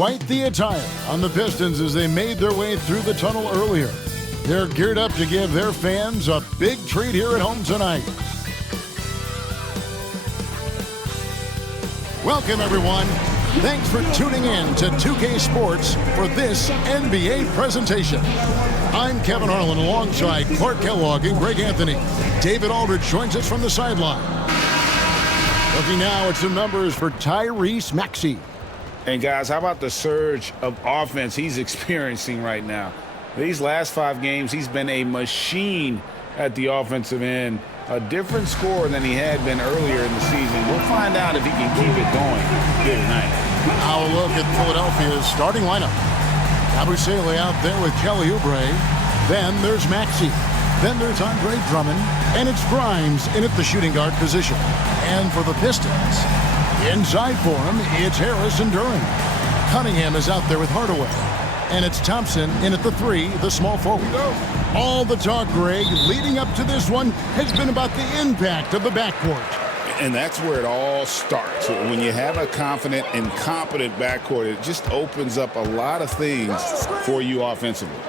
Quite the attire on the Pistons as they made their way through the tunnel earlier. They're geared up to give their fans a big treat here at home tonight. Welcome, everyone. Thanks for tuning in to 2K Sports for this NBA presentation. I'm Kevin Harlan alongside Clark Kellogg and Greg Anthony. David Aldridge joins us from the sideline. Looking now at some numbers for Tyrese Maxey. And guys, how about the surge of offense he's experiencing right now? These last 5 games, he's been a machine at the offensive end. A different score than he had been earlier in the season. We'll find out if he can keep it going here tonight. Now a look at Philadelphia's starting lineup. Abusele out there with Kelly Oubre. Then there's Maxey. Then there's Andre Drummond. And it's Grimes in at the shooting guard position. And for the Pistons, inside for him, it's Harris and Duran. Cunningham is out there with Hardaway. And it's Thompson in at the 3, the small forward. All the talk, Greg, leading up to this one has been about the impact of the backcourt. And that's where it all starts. When you have a confident and competent backcourt, it just opens up a lot of things for you offensively.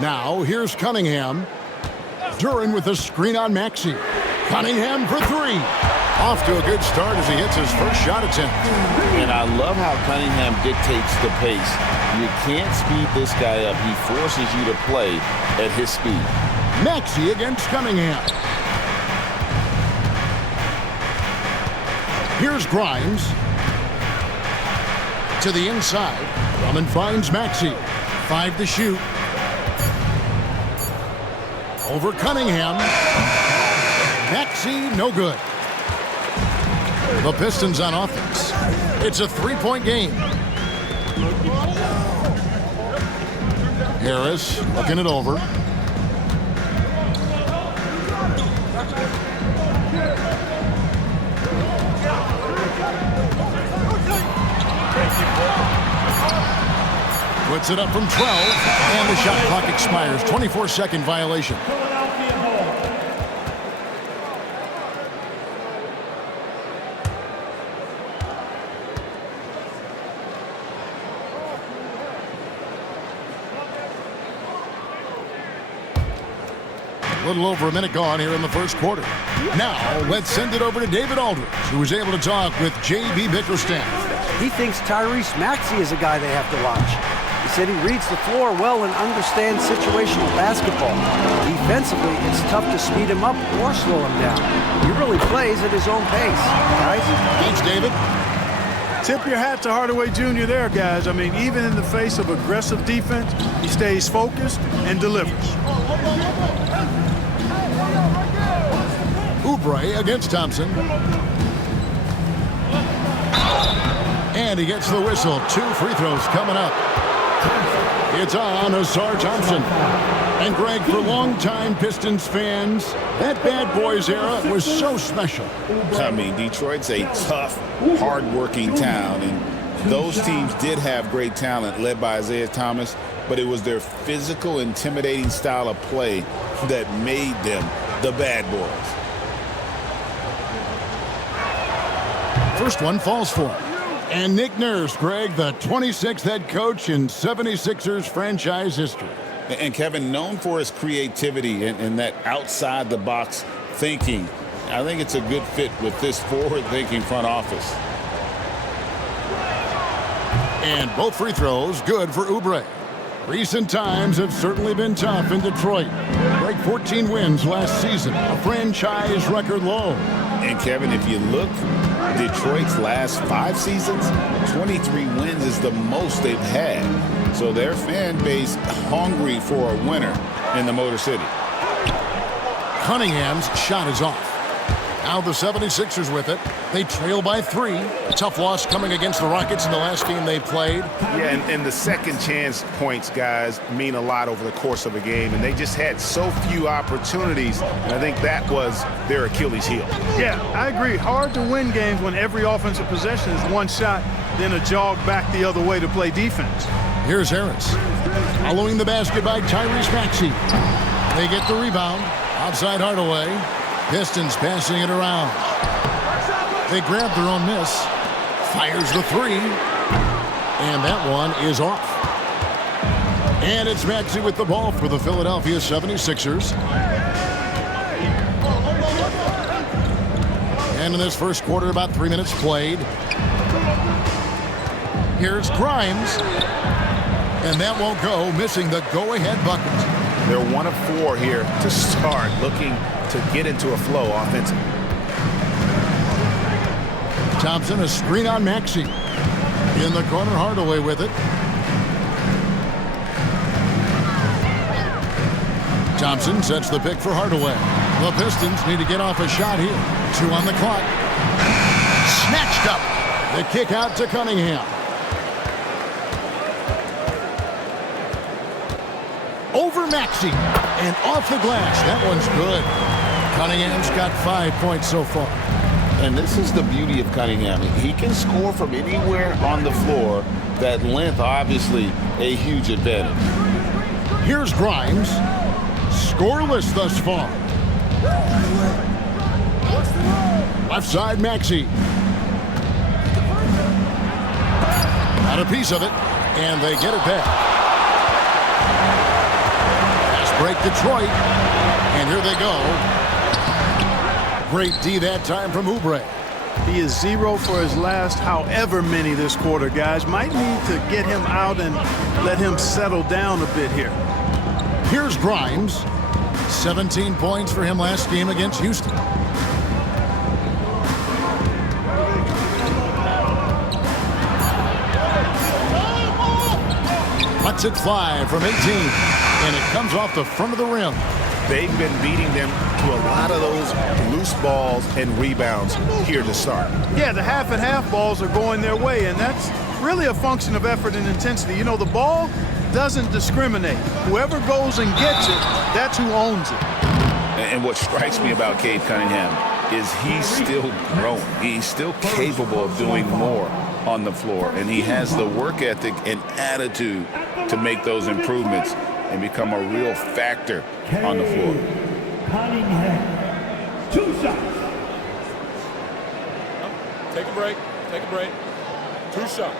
Now, here's Cunningham. Duran with a screen on Maxey. Cunningham for 3. Off to a good start as he hits his first shot attempt. And I love how Cunningham dictates the pace. You can't speed this guy up. He forces you to play at his speed. Maxey against Cunningham. Here's Grimes. To the inside. Drummond finds Maxey. 5 to shoot. Over Cunningham. Maxey, no good. The Pistons on offense. It's a 3-point game. Harris looking it over. Puts it up from 12, and the shot clock expires. 24-second violation. A little over a minute gone here in the first quarter. Now, let's send it over to David Aldridge, who was able to talk with J.B. Bickerstaff. He thinks Tyrese Maxey is a guy they have to watch. He said he reads the floor well and understands situational basketball. Defensively, it's tough to speed him up or slow him down. He really plays at his own pace, guys. Thanks, David. Tip your hat to Hardaway Jr. there, guys. I mean, even in the face of aggressive defense, he stays focused and delivers. Oubre against Thompson. And he gets the whistle. 2 free throws coming up. It's on Ausar Thompson. And Greg, for longtime Pistons fans, that Bad Boys era was so special. I mean, Detroit's a tough, hard-working town, and those teams did have great talent led by Isaiah Thomas, but it was their physical, intimidating style of play that made them the Bad Boys. First one falls for him. And Nick Nurse, Greg, the 26th head coach in 76ers franchise history. And Kevin, known for his creativity and that outside-the-box thinking, I think it's a good fit with this forward-thinking front office. And both free throws good for Oubre. Recent times have certainly been tough in Detroit. Greg, 14 wins last season, a franchise record low. And Kevin, if you look, Detroit's last 5 seasons, 23 wins is the most they've had. So their fan base hungry for a winner in the Motor City. Cunningham's shot is off. Now the 76ers with it. They trail by 3. A tough loss coming against the Rockets in the last game they played. Yeah, and the second chance points, guys, mean a lot over the course of a game, and they just had so few opportunities, and I think that was their Achilles heel. Yeah, I agree. Hard to win games when every offensive possession is one shot, then a jog back the other way to play defense. Here's Harris. Following the basket by Tyrese Maxey. They get the rebound. Outside Hardaway. Pistons passing it around. They grab their own miss. Fires the 3. And that one is off. And it's Maxey with the ball for the Philadelphia 76ers. And in this first quarter, about 3 minutes played. Here's Grimes. And that won't go, missing the go-ahead bucket. They're 1 of 4 here to start, looking to get into a flow offensively. Thompson, a screen on Maxey. In the corner, Hardaway with it. Thompson sets the pick for Hardaway. The Pistons need to get off a shot here. 2 on the clock. Snatched up. The kick out to Cunningham. Over Maxey. And off the glass. That one's good. Cunningham's got 5 points so far. And this is the beauty of Cunningham. He can score from anywhere on the floor. That length, obviously, a huge advantage. Here's Grimes. Scoreless thus far. Left side, Maxey. Got a piece of it, and they get it back. Fast break Detroit, and here they go. Great D that time from Oubre. He is 0 for his last however many this quarter, guys. Might need to get him out and let him settle down a bit here. Here's Grimes. 17 points for him last game against Houston. Lets it fly from 18, and it comes off the front of the rim. They've been beating them to a lot of those loose balls and rebounds here to start. Yeah, the half and half balls are going their way, and that's really a function of effort and intensity. You know, the ball doesn't discriminate. Whoever goes and gets it, that's who owns it. And what strikes me about Cade Cunningham is he's still growing. He's still capable of doing more on the floor, and he has the work ethic and attitude to make those improvements and become a real factor on the floor. Cunningham, 2 shots. Take a break. Take a break. 2 shots.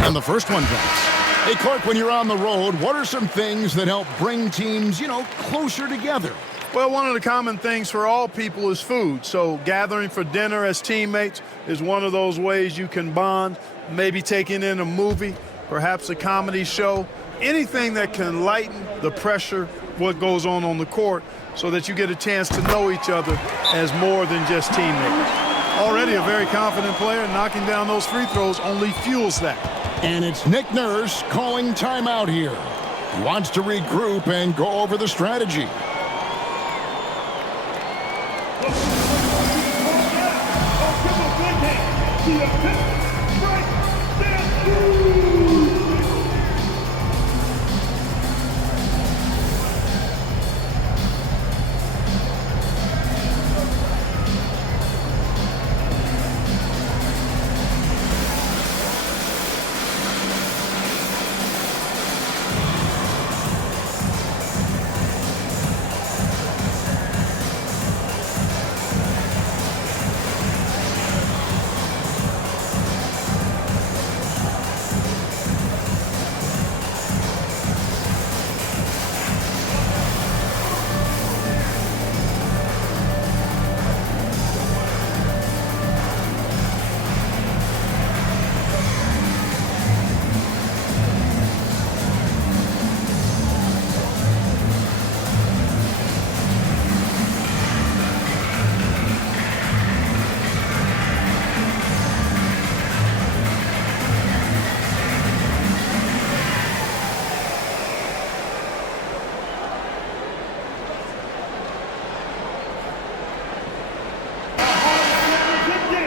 And the first one drops. Hey, Clark, when you're on the road, what are some things that help bring teams, closer together? Well, one of the common things for all people is food. So gathering for dinner as teammates is one of those ways you can bond. Maybe taking in a movie, perhaps a comedy show. Anything that can lighten the pressure, what goes on the court, so that you get a chance to know each other as more than just teammates. Already a very confident player, knocking down those free throws only fuels that. And it's Nick Nurse calling timeout here. He wants to regroup and go over the strategy.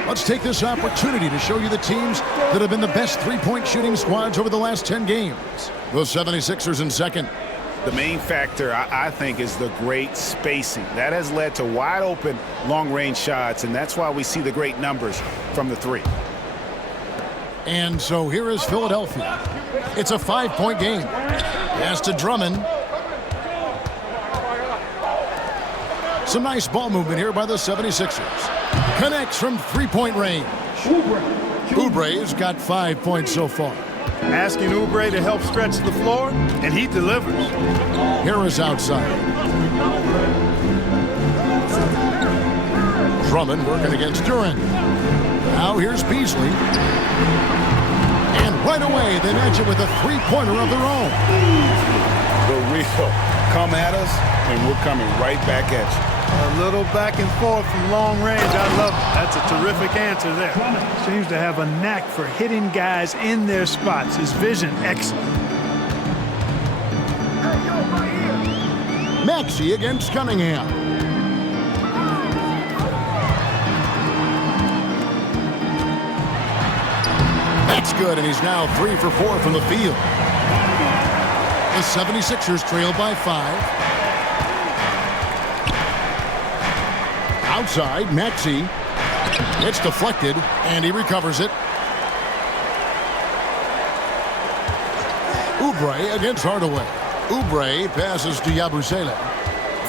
Let's take this opportunity to show you the teams that have been the best three-point shooting squads over the last 10 games. The 76ers in second. The main factor, I think, is the great spacing. That has led to wide-open, long-range shots, and that's why we see the great numbers from the three. And so here is Philadelphia. It's a 5-point game. Pass to Drummond. Some nice ball movement here by the 76ers. Connects from three-point range. Oubre's got 5 points so far. Asking Oubre to help stretch the floor, and he delivers. Harris outside. Drummond working against Duran. Now here's Beasley. And right away, they match it with a three-pointer of their own. The real come at us, and we're coming right back at you. A little back and forth from long range. I love it. That's a terrific answer there. Seems to have a knack for hitting guys in their spots. His vision, excellent. Maxey against Cunningham. That's good, and he's now 3 for 4 from the field. The 76ers trail by 5. Outside, Maxey. It's deflected, and he recovers it. Oubre against Hardaway. Oubre passes to Yabusele.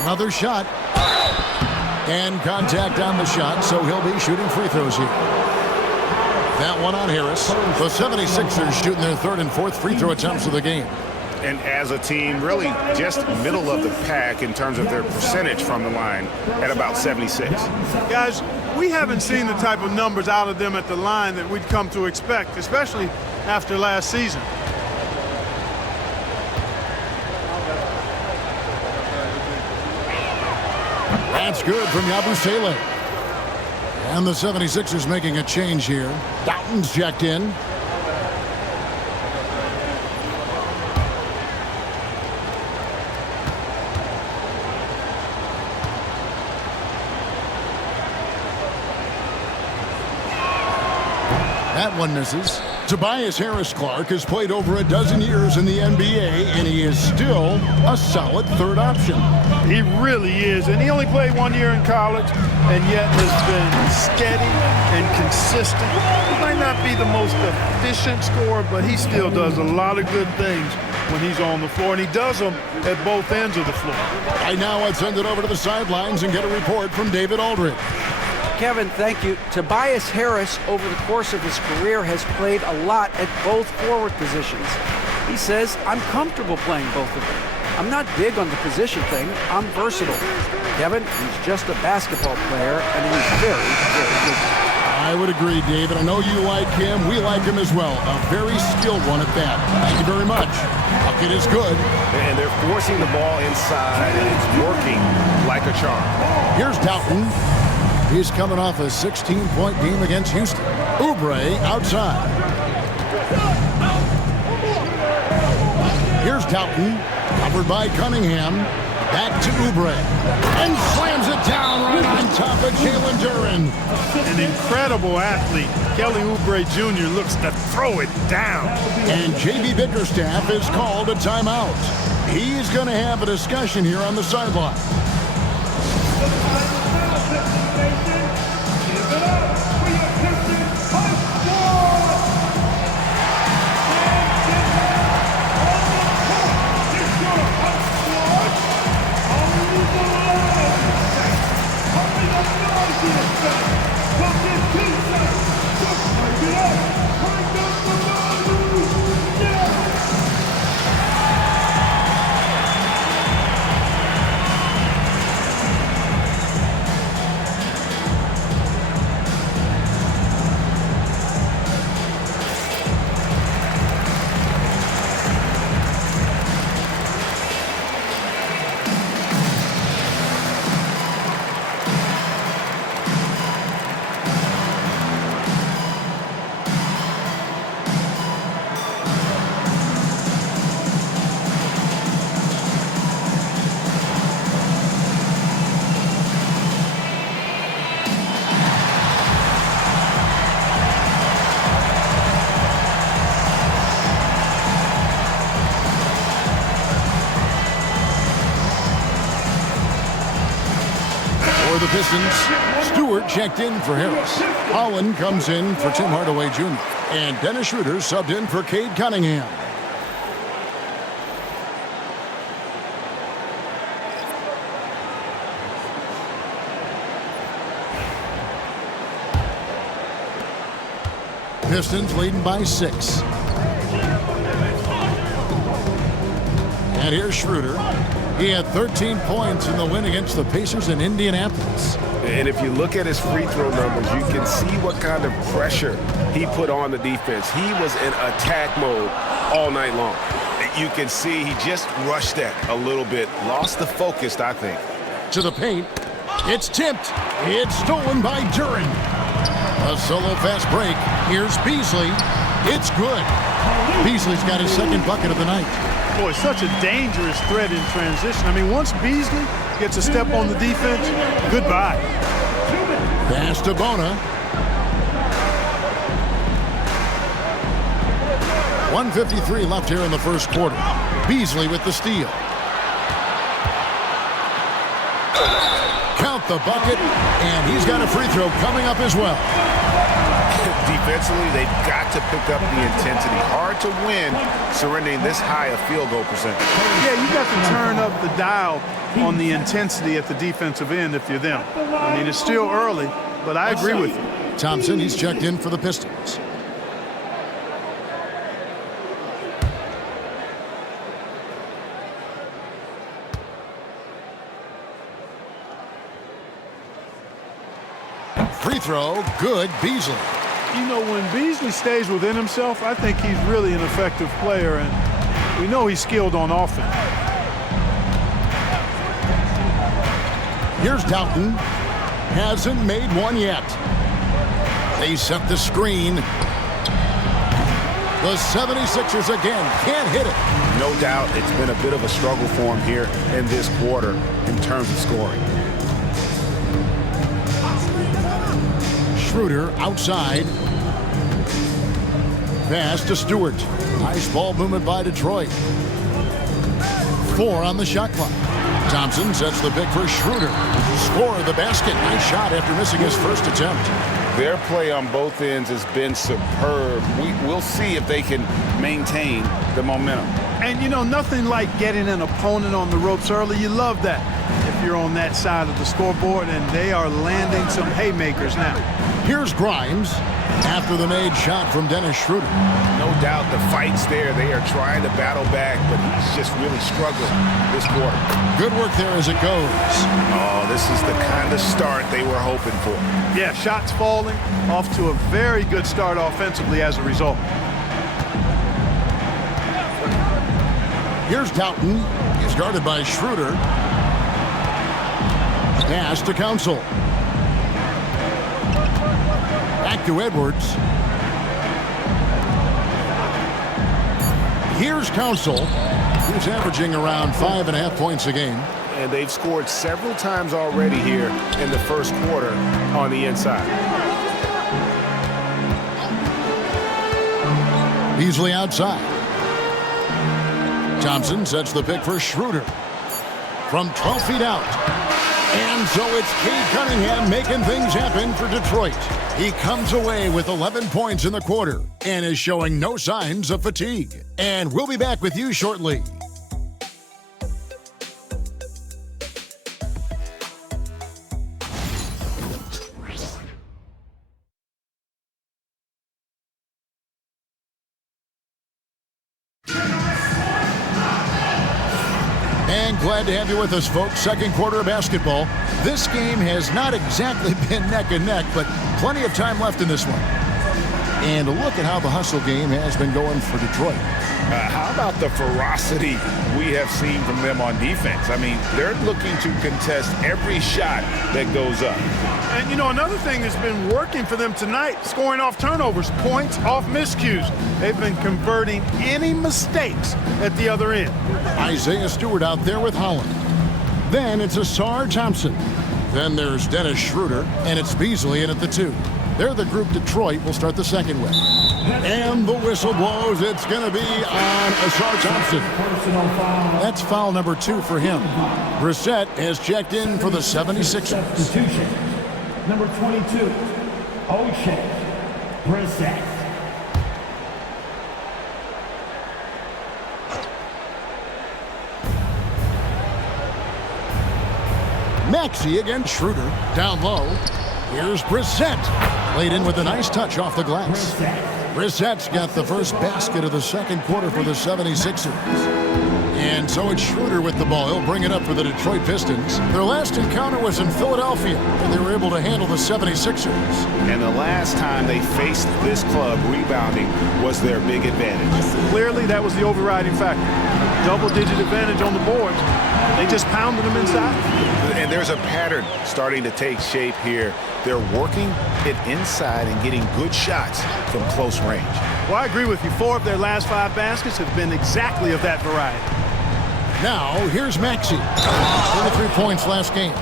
Another shot. And contact on the shot, so he'll be shooting free throws here. That one on Harris. The 76ers shooting their third and fourth free throw attempts of the game. And as a team, really just middle of the pack in terms of their percentage from the line at about 76. Guys, we haven't seen the type of numbers out of them at the line that we'd come to expect, especially after last season. That's good from Yabusele. And the 76ers making a change here. Doughton's checked in. That one misses. Tobias Harris-Clark has played over a dozen years in the NBA, and he is still a solid third option. He really is, and he only played 1 year in college, and yet has been steady and consistent. He might not be the most efficient scorer, but he still does a lot of good things when he's on the floor, and he does them at both ends of the floor. Right now, let's send it over to the sidelines and get a report from David Aldridge. Kevin, thank you. Tobias Harris, over the course of his career, has played a lot at both forward positions. He says, I'm comfortable playing both of them. I'm not big on the position thing. I'm versatile. Kevin, he's just a basketball player, and he's very, very good. I would agree, David. I know you like him. We like him as well. A very skilled one at that. Thank you very much. Bucket is good. And they're forcing the ball inside, and it's working like a charm. Here's Doughton. He's coming off a 16-point game against Houston. Oubre outside. Here's Doughton, covered by Cunningham. Back to Oubre. And slams it down right on top of Jalen Duran. An incredible athlete. Kelly Oubre Jr. looks to throw it down. And J.B. Bickerstaff is called a timeout. He's going to have a discussion here on the sideline. The Pistons, Stewart checked in for Harris. Holland comes in for Tim Hardaway Jr. And Dennis Schroeder subbed in for Cade Cunningham. Pistons leading by 6. And here's Schroeder. He had 13 points in the win against the Pacers in Indianapolis. And if you look at his free throw numbers, you can see what kind of pressure he put on the defense. He was in attack mode all night long. You can see he just rushed that a little bit, lost the focus, I think. To the paint. It's tipped. It's stolen by Duren. A solo fast break. Here's Beasley. It's good. Beasley's got his second bucket of the night. Boy, such a dangerous threat in transition. I mean, once Beasley gets a step on the defense, goodbye. Pass to Bona. 1:53 left here in the first quarter. Beasley with the steal. Count the bucket, and he's got a free throw coming up as well. Defensively, they've got to pick up the intensity. Hard to win surrendering this high a field goal percentage. Yeah, you got to turn up the dial on the intensity at the defensive end if you're them. I mean, it's still early, but I agree with you. Thompson, he's checked in for the Pistons. Free throw, good, Beasley. You know, when Beasley stays within himself, I think he's really an effective player, and we know he's skilled on offense. Here's Doughton. Hasn't made one yet. They set the screen. The 76ers again can't hit it. No doubt it's been a bit of a struggle for him here in this quarter in terms of scoring. Schroeder outside. Pass to Stewart. Nice ball movement by Detroit. 4 on the shot clock. Thompson sets the pick for Schroeder. Score the basket. Nice shot after missing his first attempt. Their play on both ends has been superb. We'll see if they can maintain the momentum. And, you know, nothing like getting an opponent on the ropes early. You love that if you're on that side of the scoreboard, and they are landing some haymakers now. Here's Grimes after the made shot from Dennis Schroeder. No doubt the fight's there. They are trying to battle back, but he's just really struggling this quarter. Good work there as it goes. Oh, this is the kind of start they were hoping for. Yeah, shots falling, off to a very good start offensively as a result. Here's Doughton. He's guarded by Schroeder. Pass to Council. Back to Edwards. Here's Council, who's averaging around 5.5 points a game. And they've scored several times already here in the first quarter on the inside. Beasley outside. Thompson sets the pick for Schroeder. From 12 feet out. And so it's Cade Cunningham making things happen for Detroit. He comes away with 11 points in the quarter and is showing no signs of fatigue. And we'll be back with you shortly. And glad to have you with us, folks. Second quarter of basketball. This game has not exactly been neck and neck, but plenty of time left in this one. And look at how the hustle game has been going for Detroit. How about the ferocity we have seen from them on defense? I mean, they're looking to contest every shot that goes up. And, you know, another thing that's been working for them tonight, scoring off turnovers, points off miscues. They've been converting any mistakes at the other end. Isaiah Stewart out there with Holland. Then it's Asar Thompson. Then there's Dennis Schroeder, and it's Beasley in at the 2. They're the group Detroit will start the second with. And the whistle blows. It's going to be on Asar Thompson. That's foul number 2 for him. Brissett has checked in for the 76ers. Number 22, O'Shea Brissett. Maxey against Schroeder. Down low. Here's Brissett. Laid in with a nice touch off the glass. Brissett. Brissett's got the first basket of the second quarter for the 76ers. And so it's Schroeder with the ball. He'll bring it up for the Detroit Pistons. Their last encounter was in Philadelphia, where they were able to handle the 76ers. And the last time they faced this club, rebounding was their big advantage. Clearly, that was the overriding factor. Double-digit advantage on the boards. They just pounded them inside. And there's a pattern starting to take shape here. They're working it inside and getting good shots from close range. Well, I agree with you. 4 of their last 5 baskets have been exactly of that variety. Now, here's Maxey. 33 points last game.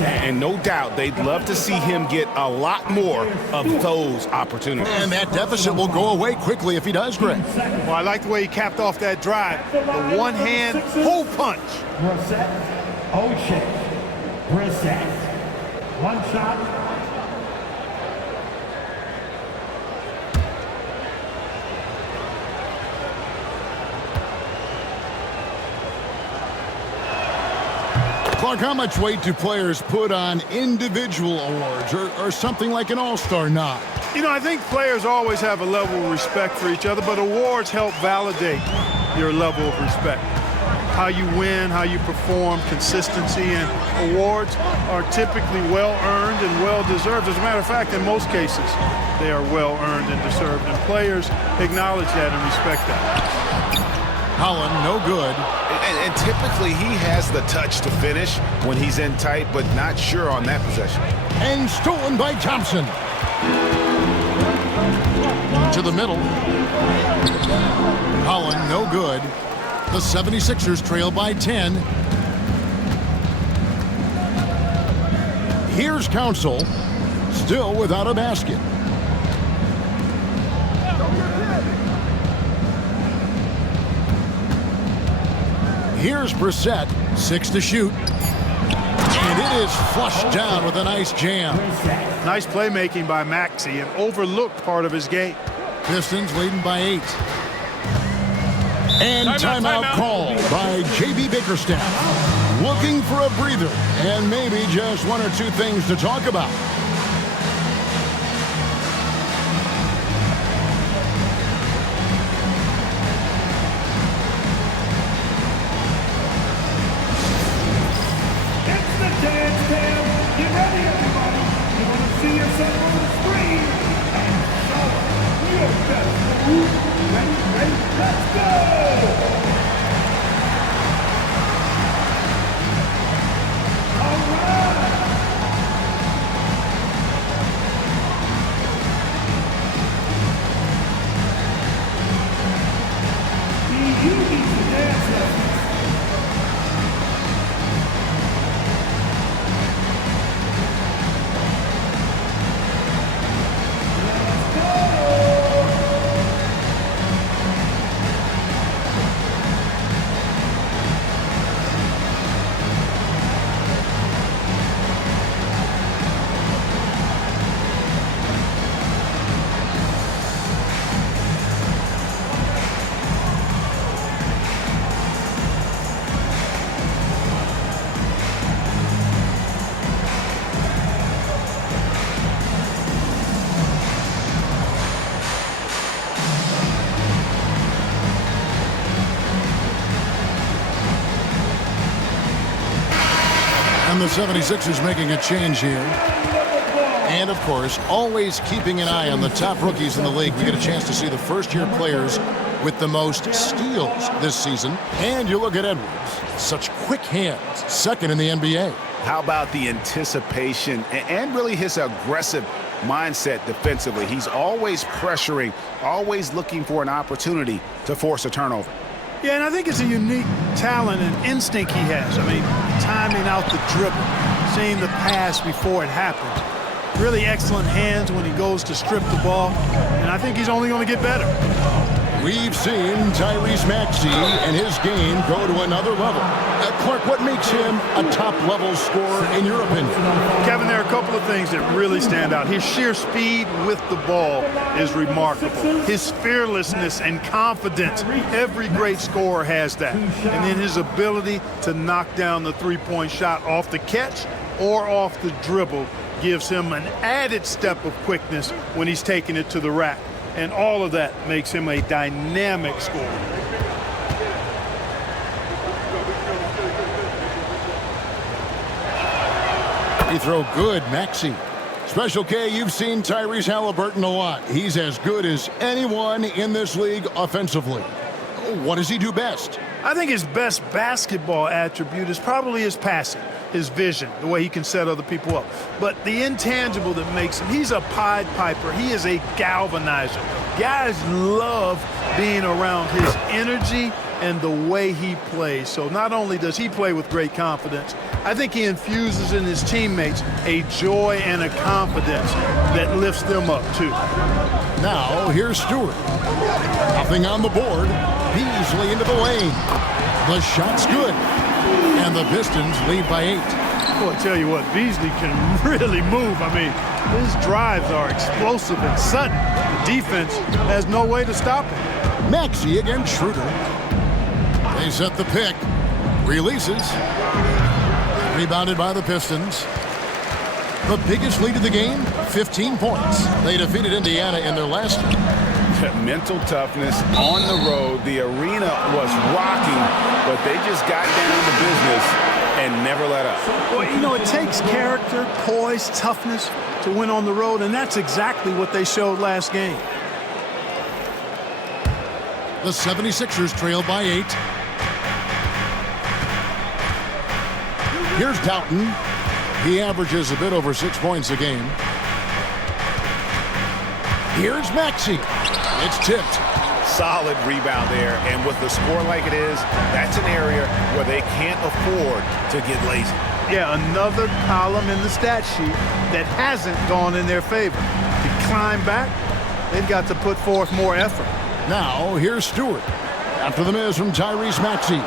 And no doubt they'd love to see him get a lot more of those opportunities. And that deficit will go away quickly if he does, Greg. Well, I like the way he capped off that drive. The one-hand hole punch. Brissett, O'Shea, Brissett. One shot. Clark, how much weight do players put on individual awards or something like an all-star nod? You know, I think players always have a level of respect for each other, but awards help validate your level of respect. How you win, how you perform, consistency, and awards are typically well-earned and well-deserved. As a matter of fact, in most cases, they are well-earned and deserved, and players acknowledge that and respect that. Holland, no good. And typically he has the touch to finish when he's in tight, but not sure on that possession. And stolen by Thompson. To the middle. Holland, no good. The 76ers trail by 10. Here's Council, still without a basket. Here's Brissett, 6 to shoot. And it is flushed down with a nice jam. Nice playmaking by Maxey, an overlooked part of his game. Pistons leading by 8. And timeout called by J.B. Bickerstaff. Looking for a breather and maybe just 1 or 2 things to talk about. And the 76ers making a change here. And, of course, always keeping an eye on the top rookies in the league. We get a chance to see the first-year players with the most steals this season. And you look at Edwards. Such quick hands. Second in the NBA. How about the anticipation and really his aggressive mindset defensively? He's always pressuring, always looking for an opportunity to force a turnover. Yeah, and I think it's a unique talent and instinct he has. I mean, timing out the dribble, seeing the pass before it happens. Really excellent hands when he goes to strip the ball, and I think he's only going to get better. We've seen Tyrese Maxey and his game go to another level. Clark, what makes him a top-level scorer in your opinion? Kevin, there are a couple of things that really stand out. His sheer speed with the ball is remarkable. His fearlessness and confidence, every great scorer has that. And then his ability to knock down the three-point shot off the catch or off the dribble gives him an added step of quickness when he's taking it to the rack. and all of that makes him a dynamic scorer. He throw good, Maxey. Special K, you've seen Tyrese Halliburton a lot. He's as good as anyone in this league offensively. What does he do best? I think his best basketball attribute is probably his passing, his vision, the way he can set other people up. But the intangible that makes him, he's a Pied Piper. He is a galvanizer. Guys love being around his energy and the way he plays. So not only does he play with great confidence, I think he infuses in his teammates a joy and a confidence that lifts them up too. Now, here's Stewart. Nothing on the board. Beasley into the lane. The shot's good. And the Pistons lead by 8. Boy, I tell you what, Beasley can really move. I mean, his drives are explosive and sudden. The defense has no way to stop him. Maxey against Schroeder. They set the pick. Releases. Rebounded by the Pistons. The biggest lead of the game, 15 points. They defeated Indiana in their last game. Mental toughness on the road. The arena was rocking, but they just got down to business and never let up. Well, you know, it takes character, poise, toughness to win on the road, and that's exactly what they showed last game. The 76ers trailed by 8. Here's Doughton. He averages a bit over 6 points a game. Here's Maxey. It's tipped. Solid rebound there, and with the score like it is, that's an area where they can't afford to get lazy. Yeah, another column in the stat sheet that hasn't gone in their favor. To climb back, they've got to put forth more effort. Now, here's Stewart. After the miss from Tyrese Maxey.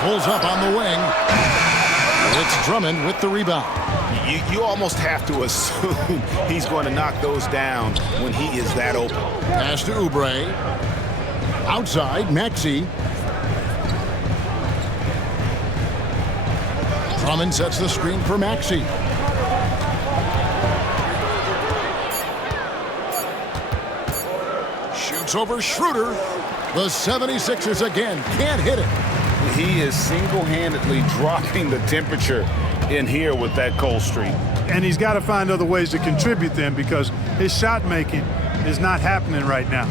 Pulls up on the wing. It's Drummond with the rebound. You almost have to assume he's going to knock those down when he is that open. Pass to Oubre. Outside, Maxey. Drummond sets the screen for Maxey. Shoots over Schroeder. The 76ers again can't hit it. He is single-handedly dropping the temperature in here with that cold streak. And he's got to find other ways to contribute then, because his shot making is not happening right now.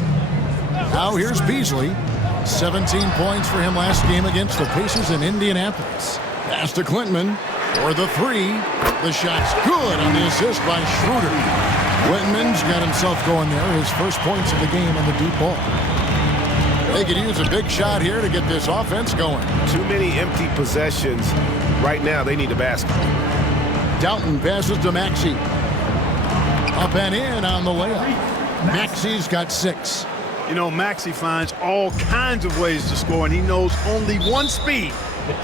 Now here's Beasley. 17 points for him last game against the Pacers in Indianapolis. Pass to Klintman for the 3. The shot's good on the assist by Schroeder. Klintman's got himself going there. His first points of the game on the deep ball. They could use a big shot here to get this offense going. Too many empty possessions. Right now, they need a basket. Doughton passes to Maxey. Up and in on the layup. Maxey's got 6. You know, Maxey finds all kinds of ways to score, and he knows only one speed.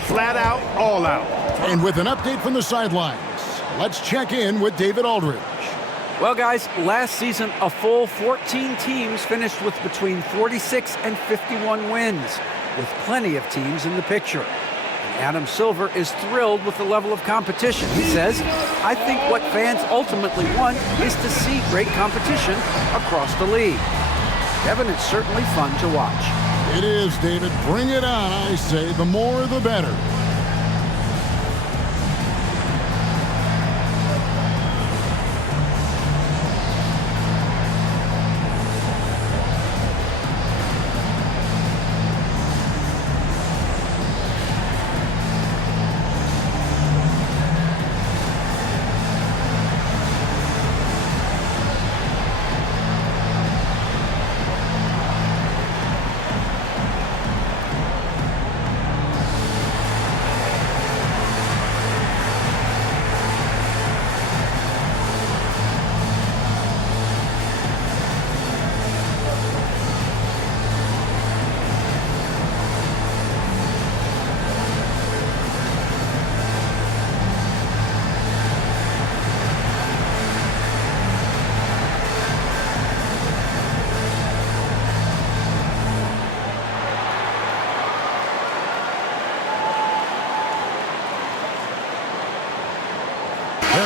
Flat out, all out. And with an update from the sidelines, let's check in with David Aldridge. Well, guys, last season, a full 14 teams finished with between 46 and 51 wins, with plenty of teams in the picture. And Adam Silver is thrilled with the level of competition. He says, I think what fans ultimately want is to see great competition across the league. Kevin, it's certainly fun to watch. It is, David. Bring it on, I say. The more, the better.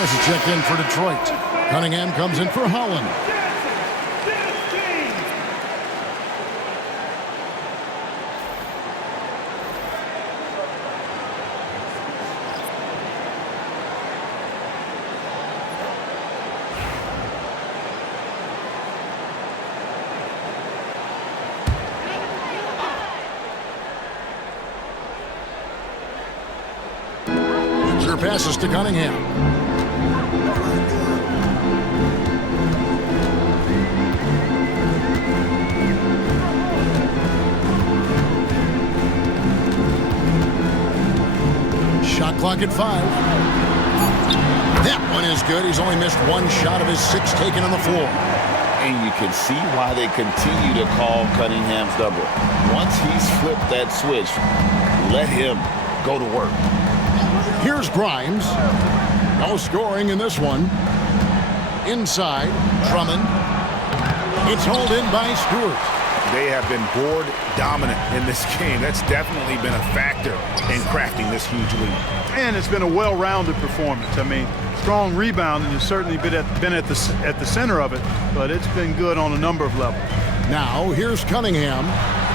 Harris is checked in for Detroit. Cunningham comes in for Holland. Passes to Cunningham. Shot clock at 5. That one is good. He's only missed one shot of his 6 taken on the floor. And you can see why they continue to call Cunningham's double. Once he's flipped that switch, let him go to work. Here's Grimes. No scoring in this one. Inside, Drummond. It's hauled in by Stewart. They have been board dominant in this game. That's definitely been a factor in crafting this huge lead. And it's been a well-rounded performance. I mean, strong rebounding has certainly been at the center of it, but it's been good on a number of levels. Now, here's Cunningham.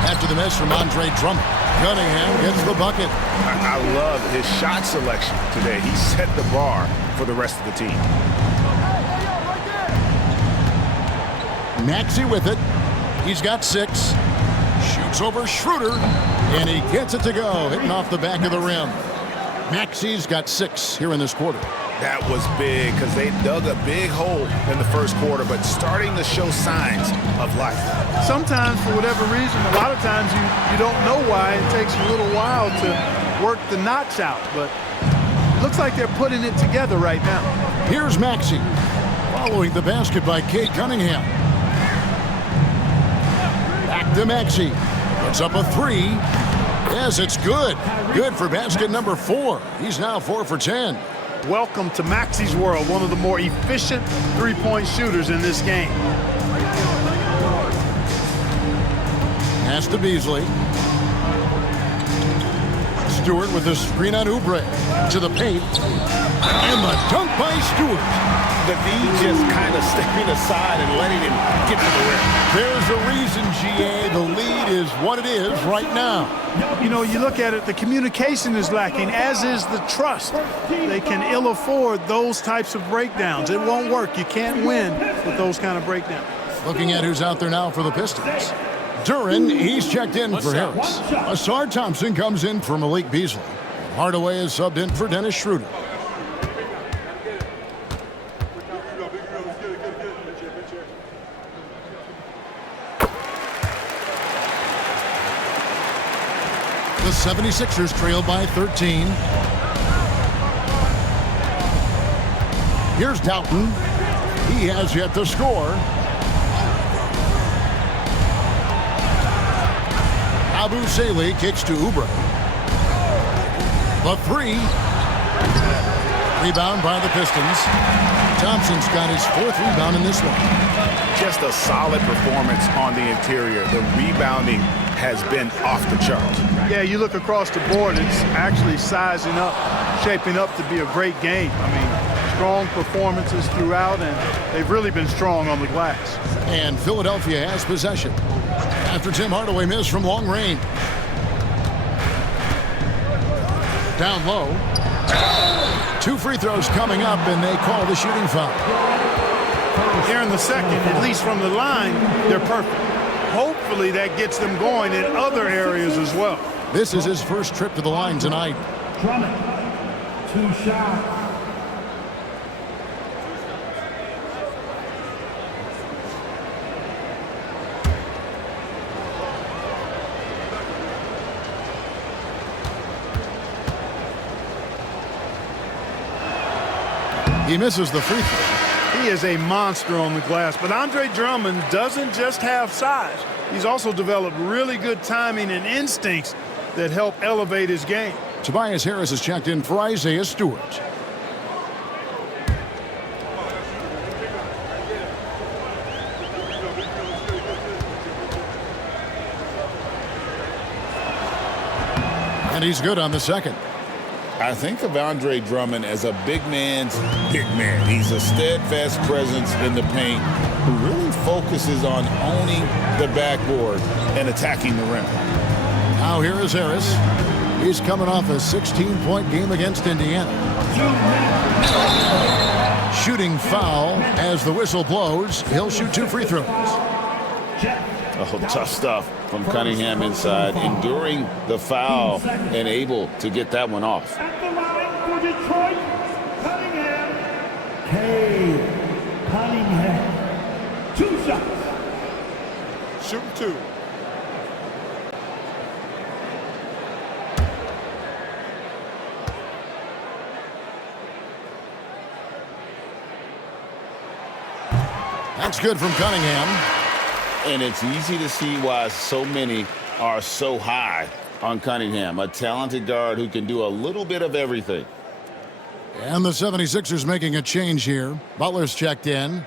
After the miss from Andre Drummond, Cunningham gets the bucket. I love his shot selection today. He set the bar for the rest of the team. Maxey with it. He's got 6. Shoots over Schroeder, and he gets it to go, hitting off the back of the rim. Maxey's got 6 here in this quarter. That was big because they dug a big hole in the first quarter, but starting to show signs of life. Sometimes, for whatever reason, a lot of times you don't know why. It takes a little while to work the knots out, but it looks like they're putting it together right now. Here's Maxey, following the basket by Kate Cunningham. Back to Maxey. Puts up a 3. Yes, it's good. Good for basket number 4. He's now 4 for 10. Welcome to Maxey's world, one of the more efficient three-point shooters in this game. Pass to Beasley. Stewart with the screen on Oubre. To the paint. And the dunk by Stewart. The D just kind of stepping aside and letting him get to the rim. There's a reason, GA. The lead is what it is right now. You know, you look at it, the communication is lacking, as is the trust. They can ill afford those types of breakdowns. It won't work. You can't win with those kind of breakdowns. Looking at who's out there now for the Pistons. Duran, he's checked in for Harris. Asar Thompson comes in for Malik Beasley. Hardaway is subbed in for Dennis Schroeder. The 76ers trail by 13. Here's Doughton. He has yet to score. Abu Saleh kicks to Oubre. The 3. Rebound by the Pistons. Thompson's got his 4th rebound in this one. Just a solid performance on the interior. The rebounding has been off the charts. Yeah, you look across the board, it's actually sizing up, shaping up to be a great game. I mean, strong performances throughout, and they've really been strong on the glass. And Philadelphia has possession after Tim Hardaway missed from long range. Down low. 2 free throws coming up, and they call the shooting foul. Here in the second, at least from the line, they're perfect. Hopefully that gets them going in other areas as well. This is his first trip to the line tonight. Drummond, 2 shots. He misses the free throw. He is a monster on the glass, but Andre Drummond doesn't just have size. He's also developed really good timing and instincts that help elevate his game. Tobias Harris is checked in for Isaiah Stewart. And he's good on the second. I think of Andre Drummond as a big man's big man. He's a steadfast presence in the paint who really focuses on owning the backboard and attacking the rim. Now here is Harris. He's coming off a 16-point game against Indiana. Shooting foul as the whistle blows. He'll shoot 2 free throws. Oh, tough stuff from Cunningham inside, enduring the foul and able to get that one off. At the line for Detroit, Cunningham. Hey, Cunningham. 2 shots. Shooting 2. That's good from Cunningham. And it's easy to see why so many are so high on Cunningham, a talented guard who can do a little bit of everything. And the 76ers making a change here. Butler's checked in.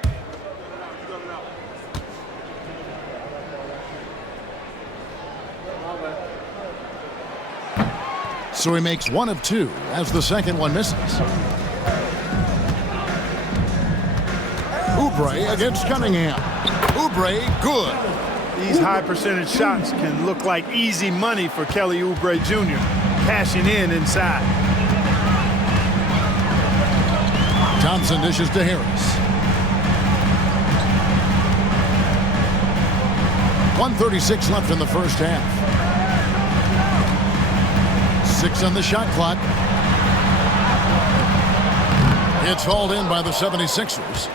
So he makes 1 of 2 as the second one misses. Oubre against Cunningham. Oubre, good. These high percentage shots can look like easy money for Kelly Oubre Jr. Cashing in inside. Thompson dishes to Harris. 1:36 left in the first half. 6 on the shot clock. It's hauled in by the 76ers.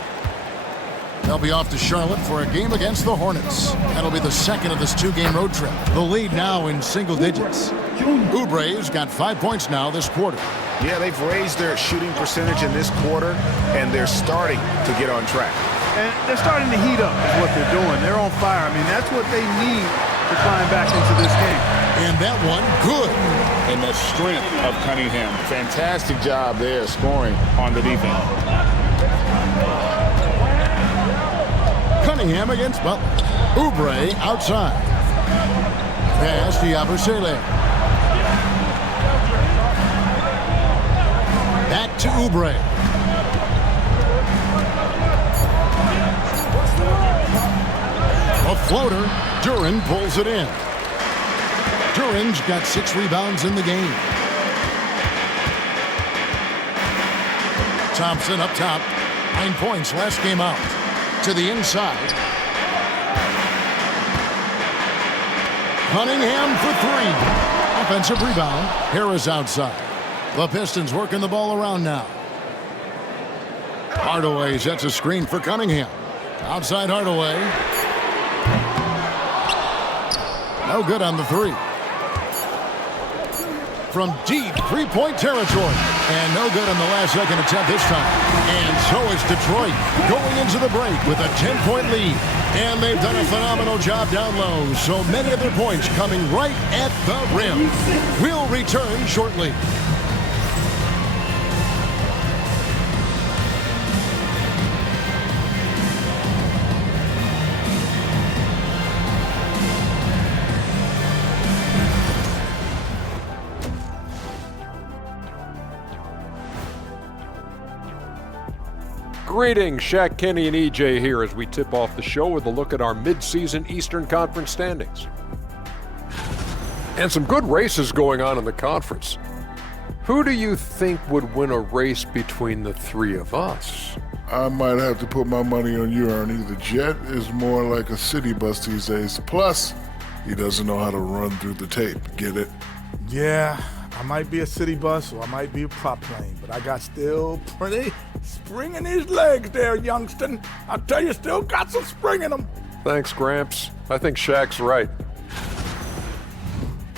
They'll be off to Charlotte for a game against the Hornets. That'll be the second of this 2-game road trip. The lead now in single digits. Oubre's got 5 points now this quarter. Yeah, they've raised their shooting percentage in this quarter, and they're starting to get on track. And they're starting to heat up is what they're doing. They're on fire. I mean, that's what they need to climb back into this game. And that one, good. And the strength of Cunningham. Fantastic job there scoring on the defense. Cunningham against Butler. Oubre outside. Pass to Yabusele. Back to Oubre. A floater. Duren pulls it in. Duren's got 6 rebounds in the game. Thompson up top. 9 points last game out. To the inside. Cunningham for 3. Offensive rebound. Harris outside. The Pistons working the ball around now. Hardaway sets a screen for Cunningham. Outside Hardaway. No good on the 3. From deep 3-point territory. And no good on the last second attempt this time. And so is Detroit going into the break with a 10-point lead. And they've done a phenomenal job down low. So many of their points coming right at the rim. We'll return shortly. Greetings, Shaq, Kenny, and EJ here as we tip off the show with a look at our mid-season Eastern Conference standings. And some good races going on in the conference. Who do you think would win a race between the 3 of us? I might have to put my money on you, Ernie. The Jet is more like a city bus these days. Plus, he doesn't know how to run through the tape. Get it? Yeah, I might be a city bus or I might be a prop plane, but I got still pretty spring in his legs there, youngston. I tell you, still got some spring in them. Thanks, Gramps. I think Shaq's right.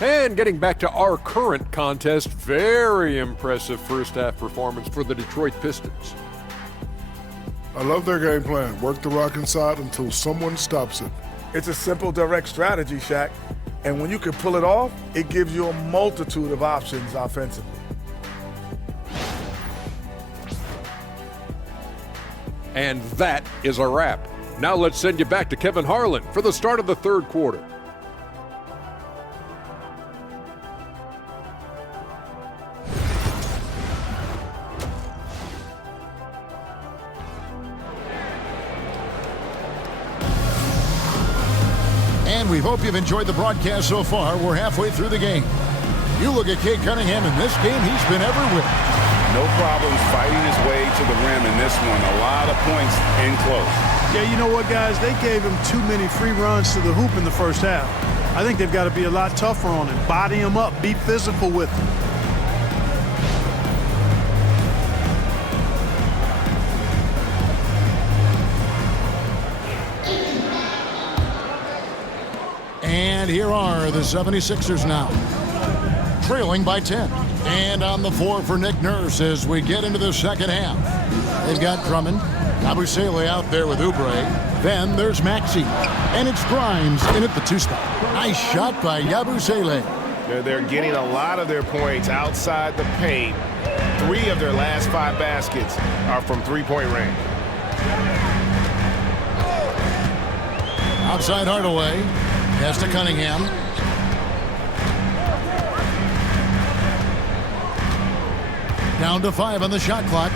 And getting back to our current contest, very impressive first half performance for the Detroit Pistons. I love their game plan. Work the rock inside until someone stops it. It's a simple, direct strategy, Shaq. And when you can pull it off, it gives you a multitude of options offensively. And that is a wrap. Now let's send you back to Kevin Harlan for the start of the third quarter. And we hope you've enjoyed the broadcast so far. We're halfway through the game. You look at Cade Cunningham in this game, he's been everywhere. No problems fighting his way to the rim in this one. A lot of points in close. Yeah, you know what, guys? They gave him too many free runs to the hoop in the first half. I think they've got to be a lot tougher on him. Body him up. Be physical with him. And here are the 76ers now, trailing by 10. And on the floor for Nick Nurse as we get into the second half. They've got Drummond, Abusele out there with Oubre. Then there's Maxey. And it's Grimes in at the 2 spot. Nice shot by Yabusele. They're getting a lot of their points outside the paint. 3 of their last 5 baskets are from three-point range. Outside Hardaway. Pass to Cunningham. Down to 5 on the shot clock.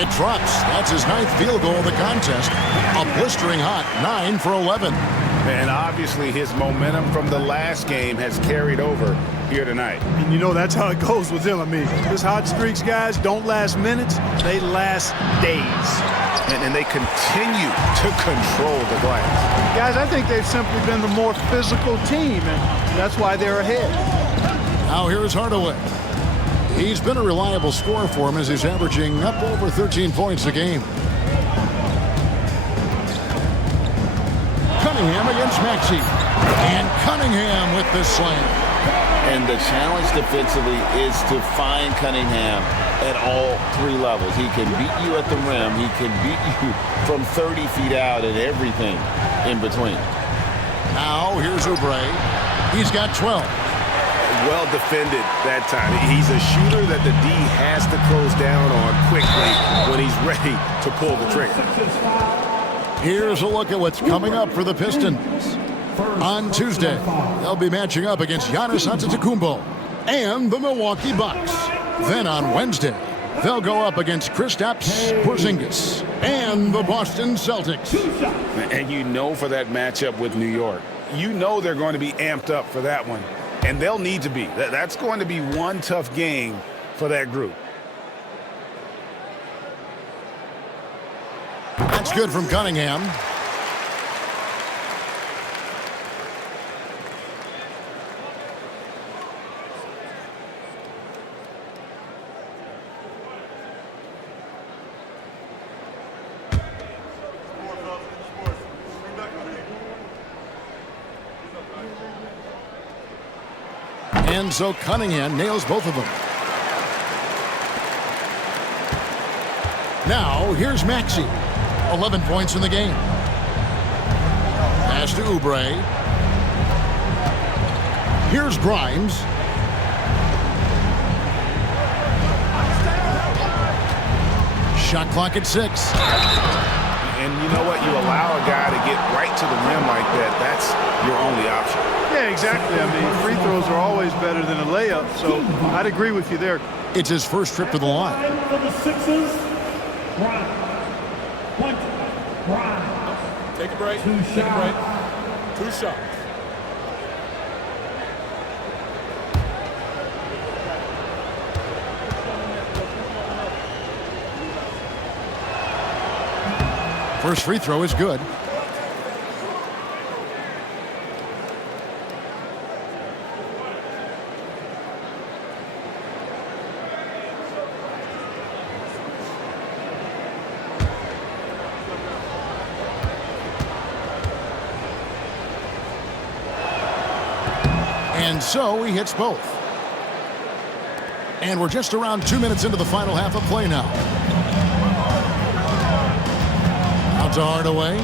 It drops. That's his 9th field goal of the contest. A blistering hot 9 for 11. And obviously his momentum from the last game has carried over here tonight. And you know that's how it goes with him. I mean, his hot streaks, guys, don't last minutes. They last days. And they continue to control the glass. Guys, I think they've simply been the more physical team, and that's why they're ahead. Now here is Hardaway. He's been a reliable scorer for him as he's averaging up over 13 points a game. Cunningham against Maxey. And Cunningham with the slam. And the challenge defensively is to find Cunningham at all 3 levels. He can beat you at the rim. He can beat you from 30 feet out and everything in between. Now here's Oubre. He's got 12. Well defended that time. He's a shooter that the D has to close down on quickly when he's ready to pull the trigger. Here's a look at what's coming up for the Pistons. On Tuesday, they'll be matching up against Giannis Antetokounmpo and the Milwaukee Bucks. Then on Wednesday, they'll go up against Kristaps Porzingis and the Boston Celtics. And you know for that matchup with New York, you know they're going to be amped up for that one. And they'll need to be. That's going to be one tough game for that group. That's good from Cunningham. And so Cunningham nails both of them. Now, here's Maxey. 11 points in the game. Pass to Oubre. Here's Grimes. Shot clock at 6. And you know what? You allow a guy to get right to the rim like that. That's your only option. Yeah, exactly. I mean, free throws are always better than a layup, so I'd agree with you there. It's his first trip to the line. And for the Sixers, Grimes. Point, Grimes. Take a break. 2 Take a break. shots. 2 shots. First free throw is good. And so he hits both. And we're just around 2 minutes into the final half of play now. Out to Hardaway.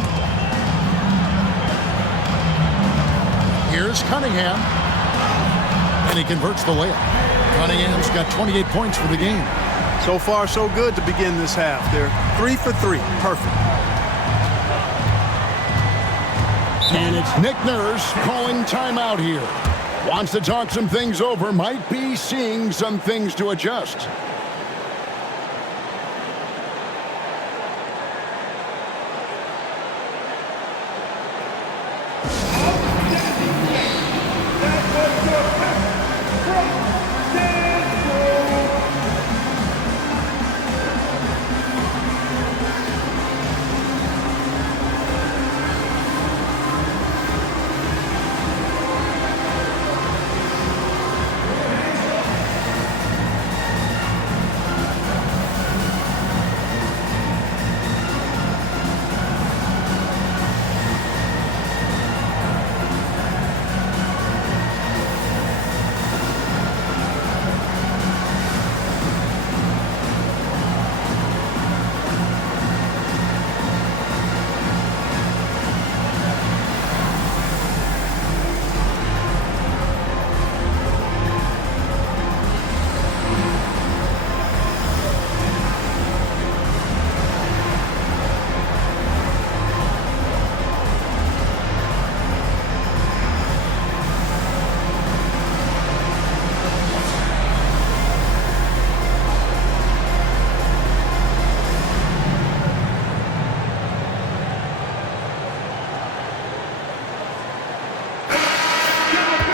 Here's Cunningham. And he converts the layup. Cunningham's got 28 points for the game. So far, so good to begin this half. They're 3 for 3. Perfect. And it's Nick Nurse calling timeout here. Wants to talk some things over. Might be seeing some things to adjust.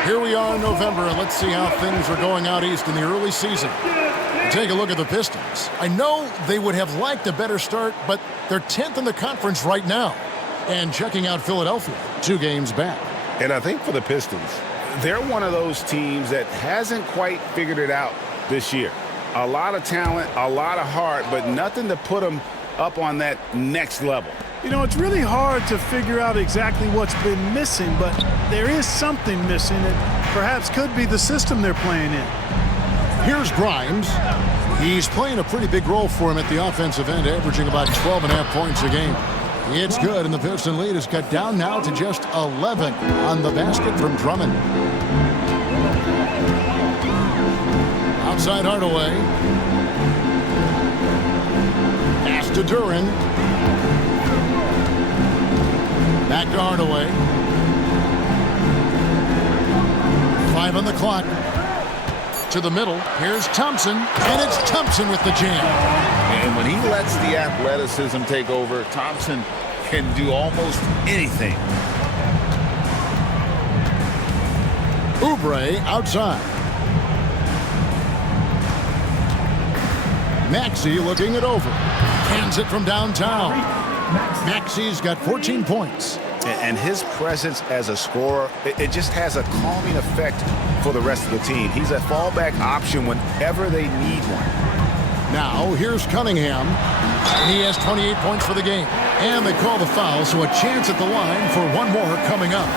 Here we are in November, and let's see how things are going out east in the early season. Take a look at the Pistons. I know they would have liked a better start, but they're 10th in the conference right now. And checking out Philadelphia, 2 games back. And I think for the Pistons, they're one of those teams that hasn't quite figured it out this year. A lot of talent, a lot of heart, but nothing to put them up on that next level. You know, it's really hard to figure out exactly what's been missing, but there is something missing that perhaps could be the system they're playing in. Here's Grimes. He's playing a pretty big role for him at the offensive end, averaging about 12.5 points a game. It's good, and the Piston lead is cut down now to just 11 on the basket from Drummond. Outside Hardaway. Pass to Duran. Back to Hardaway. 5 on the clock. To the middle. Here's Thompson, and it's Thompson with the jam. And when he lets the athleticism take over, Thompson can do almost anything. Oubre outside. Maxey looking it over. Hands it from downtown. Maxey's got 14 points. And his presence as a scorer, it just has a calming effect for the rest of the team. He's a fallback option whenever they need one. Now, here's Cunningham. He has 28 points for the game. And they call the foul, so a chance at the line for one more coming up.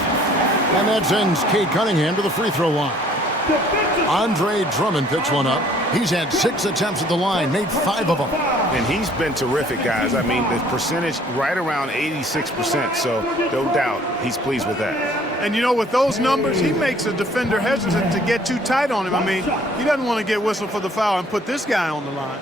And that sends Cade Cunningham to the free throw line. Andre Drummond picks one up. He's had 6 attempts at the line, made 5 of them. And he's been terrific, guys. I mean, the percentage right around 86%, so no doubt he's pleased with that. And, you know, with those numbers, he makes a defender hesitant to get too tight on him. I mean, he doesn't want to get whistled for the foul and put this guy on the line.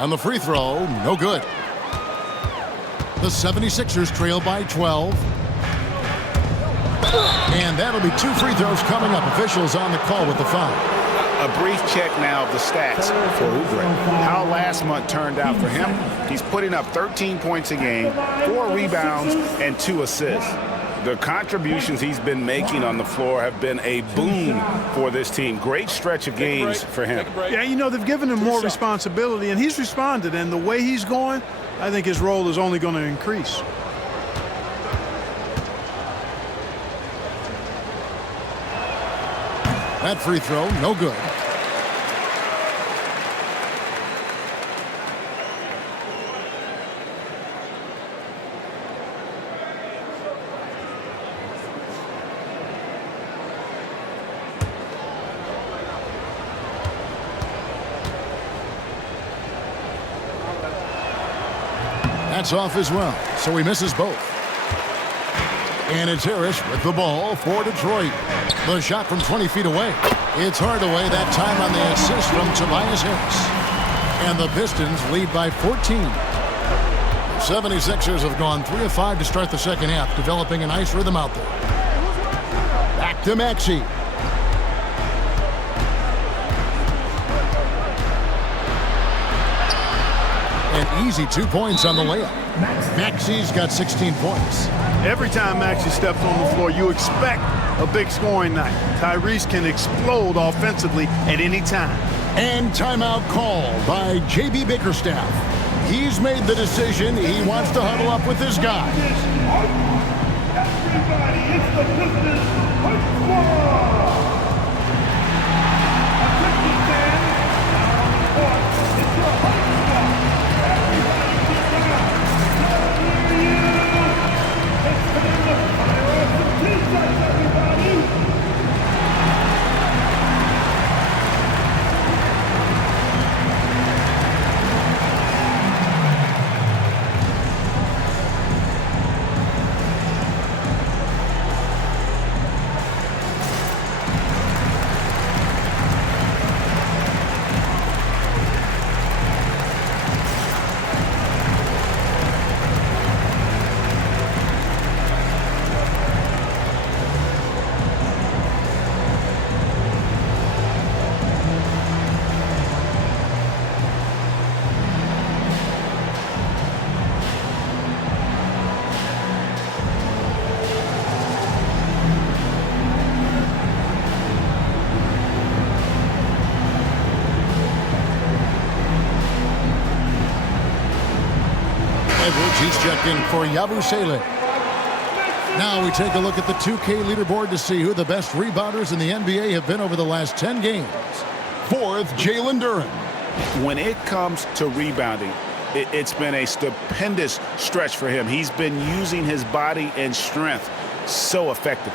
And the free throw, no good. The 76ers trail by 12. And that'll be 2 free throws coming up. Officials on the call with the foul. A brief check now of the stats for Oubre. How last month turned out for him. He's putting up 13 points a game, 4 rebounds, and 2 assists. The contributions he's been making on the floor have been a boon for this team. Great stretch of games for him. Yeah, you know, they've given him more responsibility, and he's responded. And the way he's going, I think his role is only going to increase. That free throw, no good. That's off as well, so he misses both. And it's Harris with the ball for Detroit. The shot from 20 feet away. It's Hardaway, that time on the assist from Tobias Harris. And the Pistons lead by 14. The 76ers have gone 3 of 5 to start the second half, developing a nice rhythm out there. Back to Maxey. An easy 2 points on the layup. Maxey's got 16 points. Every time Maxey steps on the floor, you expect a big scoring night. Tyrese can explode offensively at any time. And timeout called by J.B. Bickerstaff. He's made the decision. He wants to huddle up with his guys. Everybody, it's the Pistons High Squad. Attention fans, now on the court, it's the High Squad. Everybody get down. Now hear you. It's time to fire up some T-shirts, everybody. He's checked in for Yabusele. Now we take a look at the 2K leaderboard to see who the best rebounders in the NBA have been over the last 10 games. Fourth, Jalen Duren. When it comes to rebounding, it's been a stupendous stretch for him. He's been using his body and strength so effectively.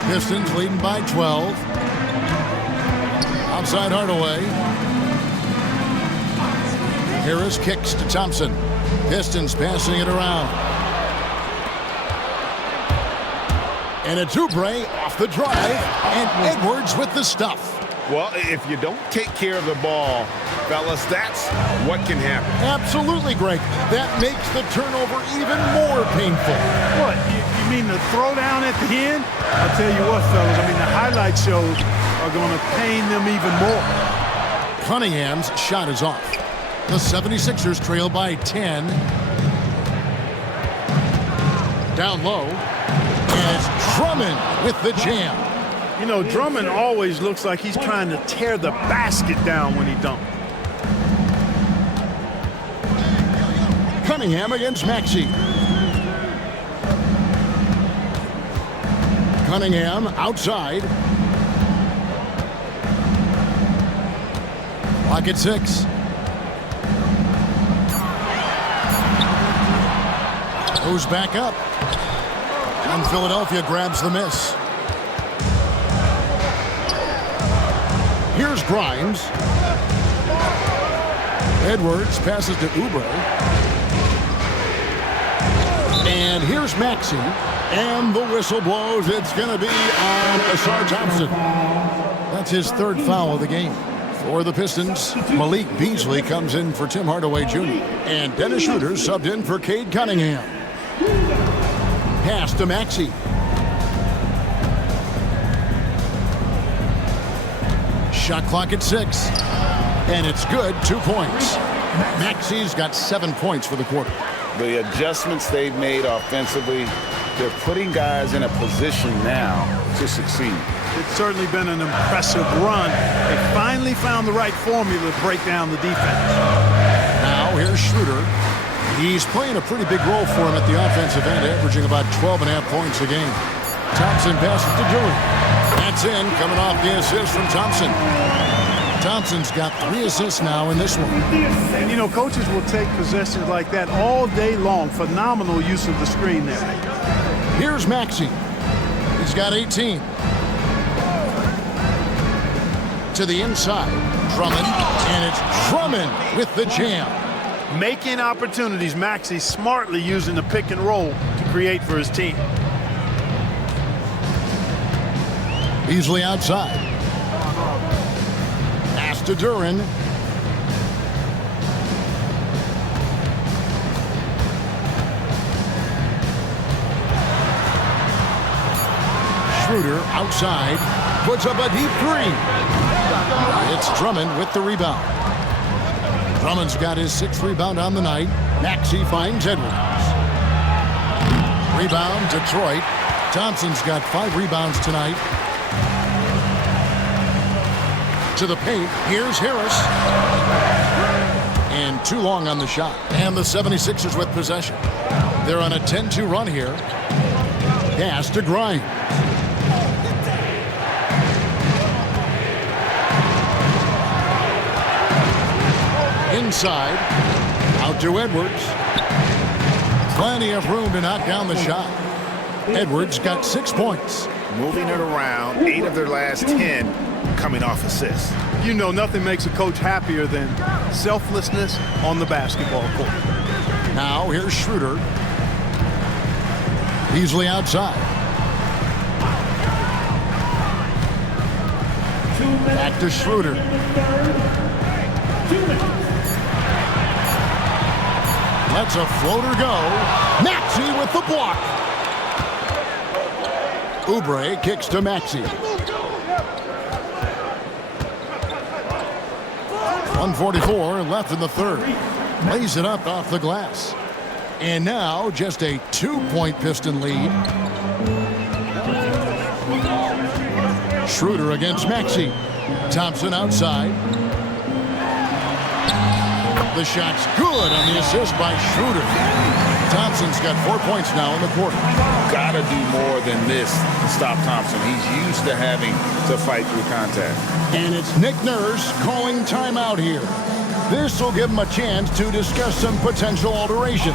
Pistons leading by 12. Outside Hardaway. Harris kicks to Thompson. Pistons passing it around. And a Oubre off the drive. And Edwards with the stuff. Well, if you don't take care of the ball, fellas, that's what can happen. Absolutely, Greg. That makes the turnover even more painful. What, you mean the throwdown at the end? I'll tell you what, fellas, I mean, the highlight shows are going to pain them even more. Cunningham's shot is off. The 76ers trail by 10. Down low. And it's Drummond with the jam. You know, Drummond always looks like he's trying to tear the basket down when he dunks. Cunningham against Maxey. Cunningham outside. Clock at 6. Goes back up. And Philadelphia grabs the miss. Here's Grimes. Edwards passes to Oubre. And here's Maxey. And the whistle blows. It's going to be on Asar Thompson. That's his third foul of the game. For the Pistons, Malik Beasley comes in for Tim Hardaway Jr. And Dennis Schroeder subbed in for Cade Cunningham. Pass to Maxey. Shot clock at 6. And it's good. 2 points. Maxey's got 7 points for the quarter. The adjustments they've made offensively, they're putting guys in a position now to succeed. It's certainly been an impressive run. They finally found the right formula to break down the defense. Now here's Schroeder. He's playing a pretty big role for him at the offensive end, averaging about 12.5 points a game. Thompson passes to Dewey. That's in, coming off the assist from Thompson. Thompson's got 3 assists now in this one. And, you know, coaches will take possessions like that all day long. Phenomenal use of the screen there. Here's Maxey. He's got 18. To the inside. Drummond. And it's Drummond with the jam. Making opportunities. Maxey smartly using the pick and roll to create for his team. Beasley outside. Pass to Duren. Schroeder outside. Puts up a deep 3. It's Drummond with the rebound. Drummond's got his 6th rebound on the night. Maxey finds Edwards. Rebound, Detroit. Thompson's got 5 rebounds tonight. To the paint. Here's Harris. And too long on the shot. And the 76ers with possession. They're on a 10-2 run here. Pass to Grimes. Inside. Out to Edwards. Plenty of room to knock down the shot. Edwards got 6 points. Moving it around, 8 of their last 10 coming off assists. You know, nothing makes a coach happier than selflessness on the basketball court. Now here's Schroeder. Beasley outside. Back to Schroeder. Lets a floater go. Maxey with the block. Oubre kicks to Maxey. 1:44 left in the third. Lays it up off the glass. And now just a 2-point Piston lead. Schroeder against Maxey. Thompson outside. The shot's good on the assist by Schroeder. Thompson's got 4 points now in the quarter. Gotta do more than this to stop Thompson. He's used to having to fight through contact. And it's Nick Nurse calling timeout here. This will give him a chance to discuss some potential alterations.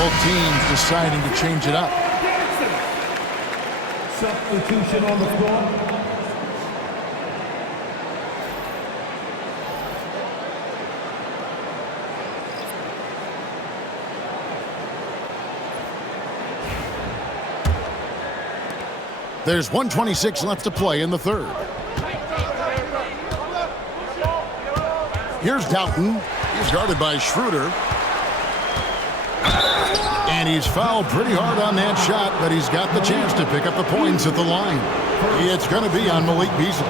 Both teams deciding to change it up. Substitution on the floor. There's 1:26 left to play in the third. Here's Doughton. He's guarded by Schroeder. And he's fouled pretty hard on that shot, but he's got the chance to pick up the points at the line. It's going to be on Malik Beasley.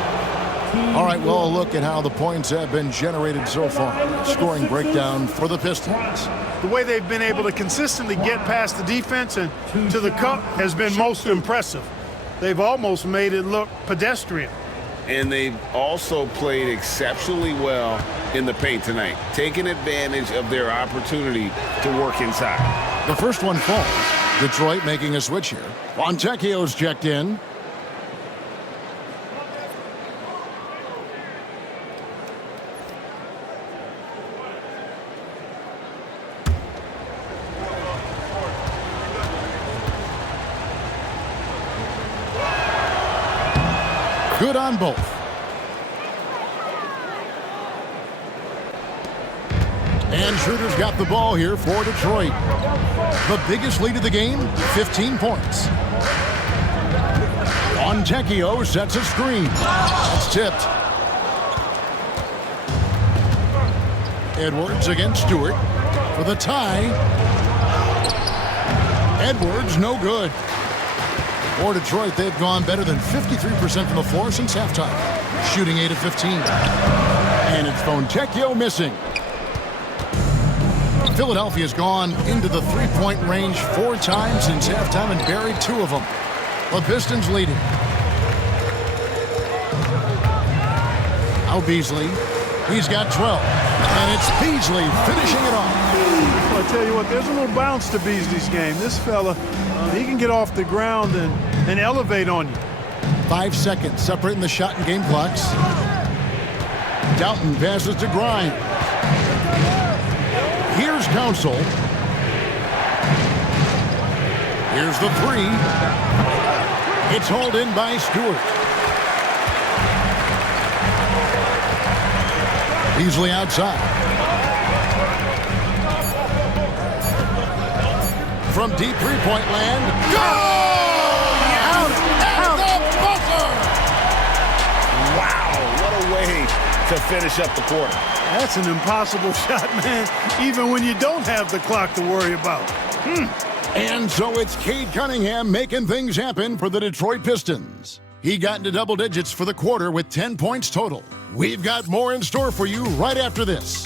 All right, well, a look at how the points have been generated so far. Scoring breakdown for the Pistons. The way they've been able to consistently get past the defense and to the cup has been most impressive. They've almost made it look pedestrian. And they've also played exceptionally well in the paint tonight, taking advantage of their opportunity to work inside. The first one falls. Detroit making a switch here. Fontecchio's checked in. Good on both. And Schroeder's got the ball here for Detroit. The biggest lead of the game, 15 points. Fontecchio sets a screen. It's tipped. Edwards against Stewart for the tie. Edwards no good. For Detroit, they've gone better than 53% from the floor since halftime, shooting 8 of 15. And it's Fontecchio missing. Philadelphia's gone into the three-point range 4 times since halftime and buried 2 of them. The Pistons leading. Now Beasley. He's got 12. And it's Beasley finishing it off. I tell you what, there's a little bounce to Beasley's game. This fella, he can get off the ground and elevate on you. 5 seconds separating the shot and game clocks. Doughton passes to Grimes. Here's Council. Here's the 3. It's hauled in by Stewart. Beasley outside. From deep three-point land. Go! Out! At the buzzer! Wow, what a way to finish up the quarter. That's an impossible shot, man, even when you don't have the clock to worry about. And so it's Cade Cunningham making things happen for the Detroit Pistons. He got into double digits for the quarter with 10 points total. We've got more in store for you right after this.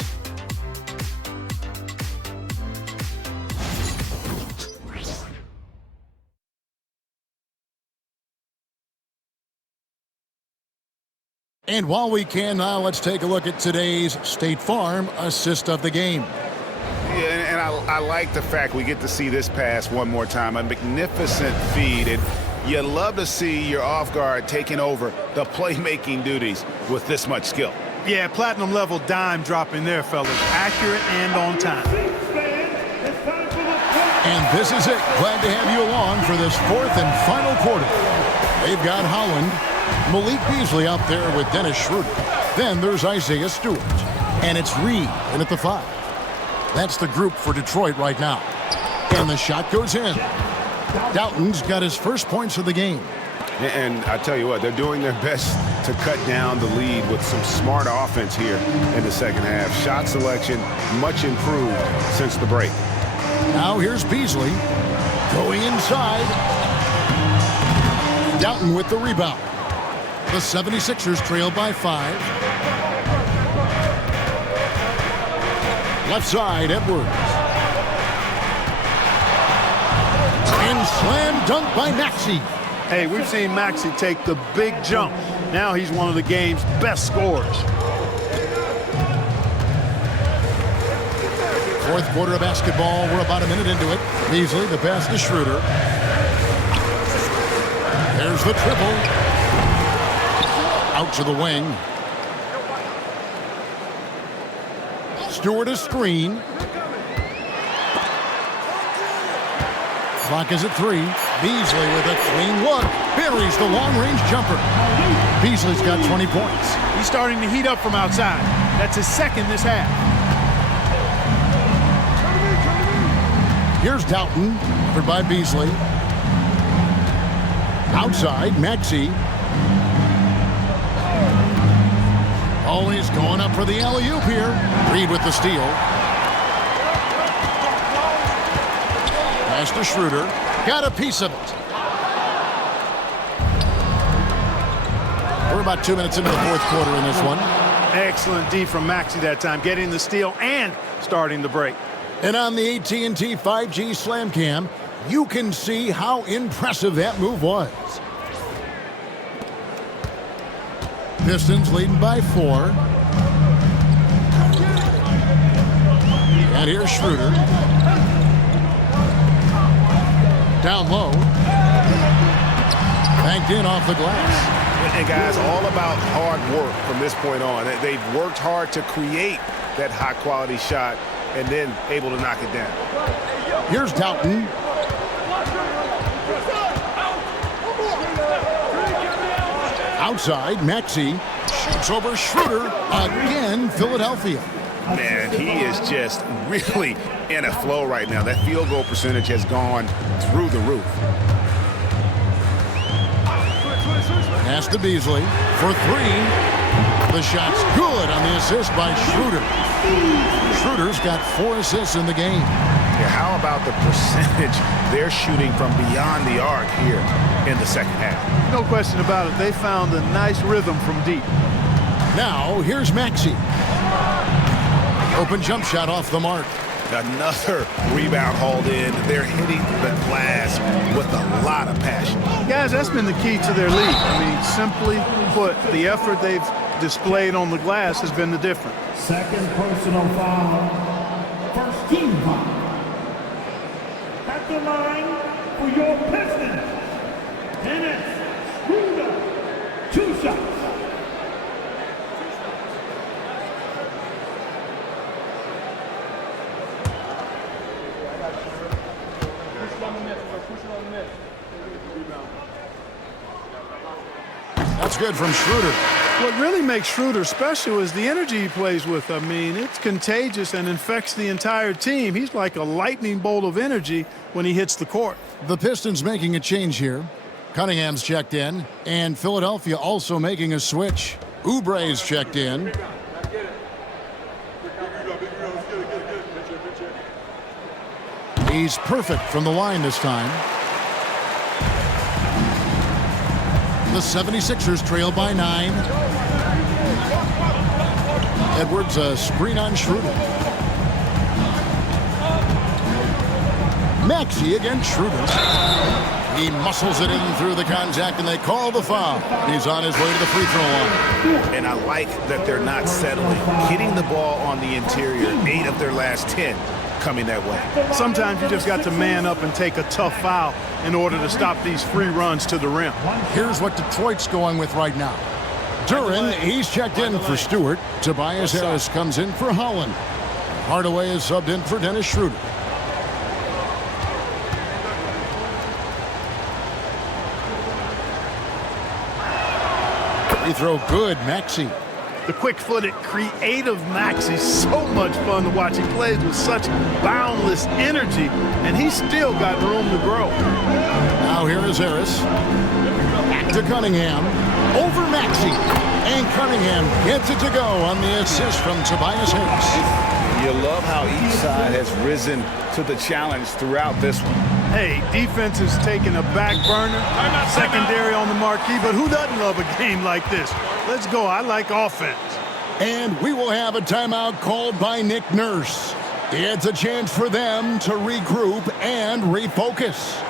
And while we can now, let's take a look at today's State Farm assist of the game. Yeah, I like the fact we get to see this pass one more time. A magnificent feed, and you love to see your off guard taking over the playmaking duties with this much skill. Yeah, platinum level dime dropping there, fellas. Accurate and on time. And this is it. Glad to have you along for this fourth and final quarter. They've got Holland, Malik Beasley out there with Dennis Schroeder. Then there's Isaiah Stewart. And it's Reed in at the 5. That's the group for Detroit right now. And the shot goes in. Doughton's got his first points of the game. And I tell you what, they're doing their best to cut down the lead with some smart offense here in the second half. Shot selection much improved since the break. Now here's Beasley going inside. Doughton with the rebound. The 76ers trail by 5. Left side, Edwards. And slam dunk by Maxey. Hey, we've seen Maxey take the big jump. Now he's one of the game's best scorers. Fourth quarter of basketball. We're about a minute into it. Beasley, the pass to Schroeder. There's the triple. Out to the wing. Stewart a screen. Clock is at 3. Beasley with a clean look. Buries the long-range jumper. Beasley's got 20 points. He's starting to heat up from outside. That's his second this half. Here's Doughton, covered by Beasley. Outside, Maxey. Always going up for the alley-oop here. Reed with the steal. Pass to Schroeder. Got a piece of it. We're about 2 minutes into the fourth quarter in this one. Excellent D from Maxey that time, getting the steal and starting the break. And on the AT&T 5G Slam Cam, you can see how impressive that move was. Pistons leading by 4. And here's Schroeder. Down low. Banked in off the glass. And guys, all about hard work from this point on. They've worked hard to create that high-quality shot and then able to knock it down. Here's Doughton. Outside, Maxey shoots over Schroeder. Again, Philadelphia. Man, he is just really in a flow right now. That field goal percentage has gone through the roof. Pass to Beasley for 3. The shot's good on the assist by Schroeder. Schroeder's got 4 assists in the game. Yeah, how about the percentage they're shooting from beyond the arc here in the second half? No question about it. They found a nice rhythm from deep. Now, here's Maxey. Open jump shot off the mark. Another rebound hauled in. They're hitting the glass with a lot of passion. Guys, that's been the key to their lead. I mean, simply put, the effort they've displayed on the glass has been the difference. Second personal foul. First team foul. At the line for your Pistons. Dennis Schroeder. 2 shots. That's good from Schroeder. What really makes Schroeder special is the energy he plays with. I mean, it's contagious and infects the entire team. He's like a lightning bolt of energy when he hits the court. The Pistons making a change here. Cunningham's checked in, and Philadelphia also making a switch. Oubre's checked in. He's perfect from the line this time. The 76ers trail by 9. Edwards, a screen on Schroeder. Maxey against Schroeder. He muscles it in through the contact, and they call the foul. He's on his way to the free throw line. And I like that they're not settling. Hitting the ball on the interior, 8 of their last 10 coming that way. Sometimes you just got to man up and take a tough foul in order to stop these free runs to the rim. Here's what Detroit's going with right now. Duran, he's checked in for Stewart. Tobias Harris comes in for Holland. Hardaway is subbed in for Dennis Schroeder. Free throw good, Maxey. The quick-footed, creative Maxey's so much fun to watch. He plays with such boundless energy, and he's still got room to grow. Now here is Harris. Back to Cunningham. Over Maxey. And Cunningham gets it to go on the assist from Tobias Harris. You love how each side has risen to the challenge throughout this one. Hey, defense is taking a back burner, secondary on the marquee, but who doesn't love a game like this? Let's go. I like offense. And we will have a timeout called by Nick Nurse. It's a chance for them to regroup and refocus.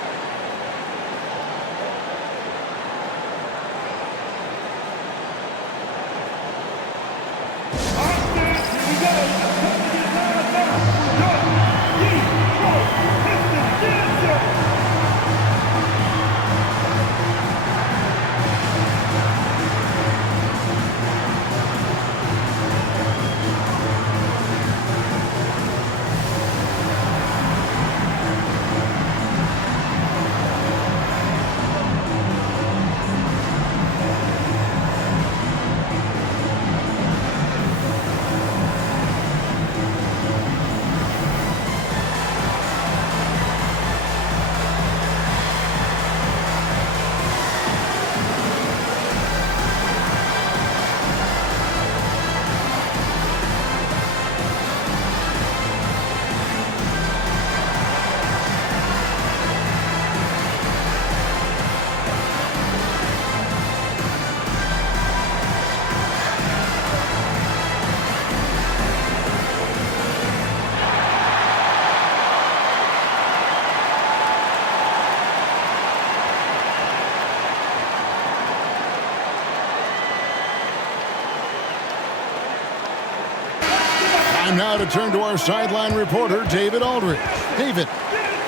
Time now to turn to our sideline reporter, David Aldridge. David.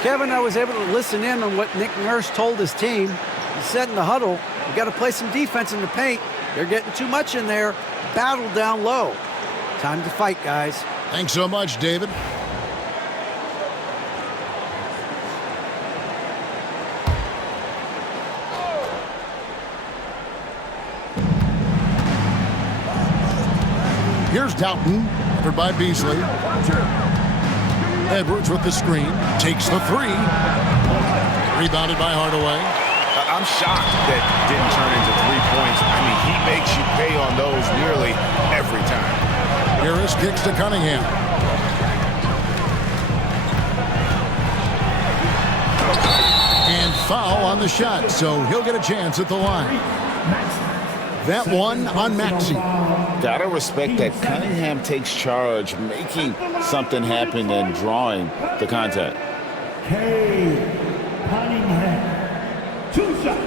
Kevin, I was able to listen in on what Nick Nurse told his team. He said in the huddle, we got to play some defense in the paint. They're getting too much in there. Battle down low. Time to fight, guys. Thanks so much, David. Here's Doughton, covered by Beasley. Edwards with the screen, takes the three. Rebounded by Hardaway. I'm shocked that didn't turn into 3 points. I mean, he makes you pay on those nearly every time. Harris kicks to Cunningham. And foul on the shot, so he'll get a chance at the line. That one on Maxey. Gotta respect that Cunningham takes charge, making something happen and drawing the contact. Cunningham, 2 shots.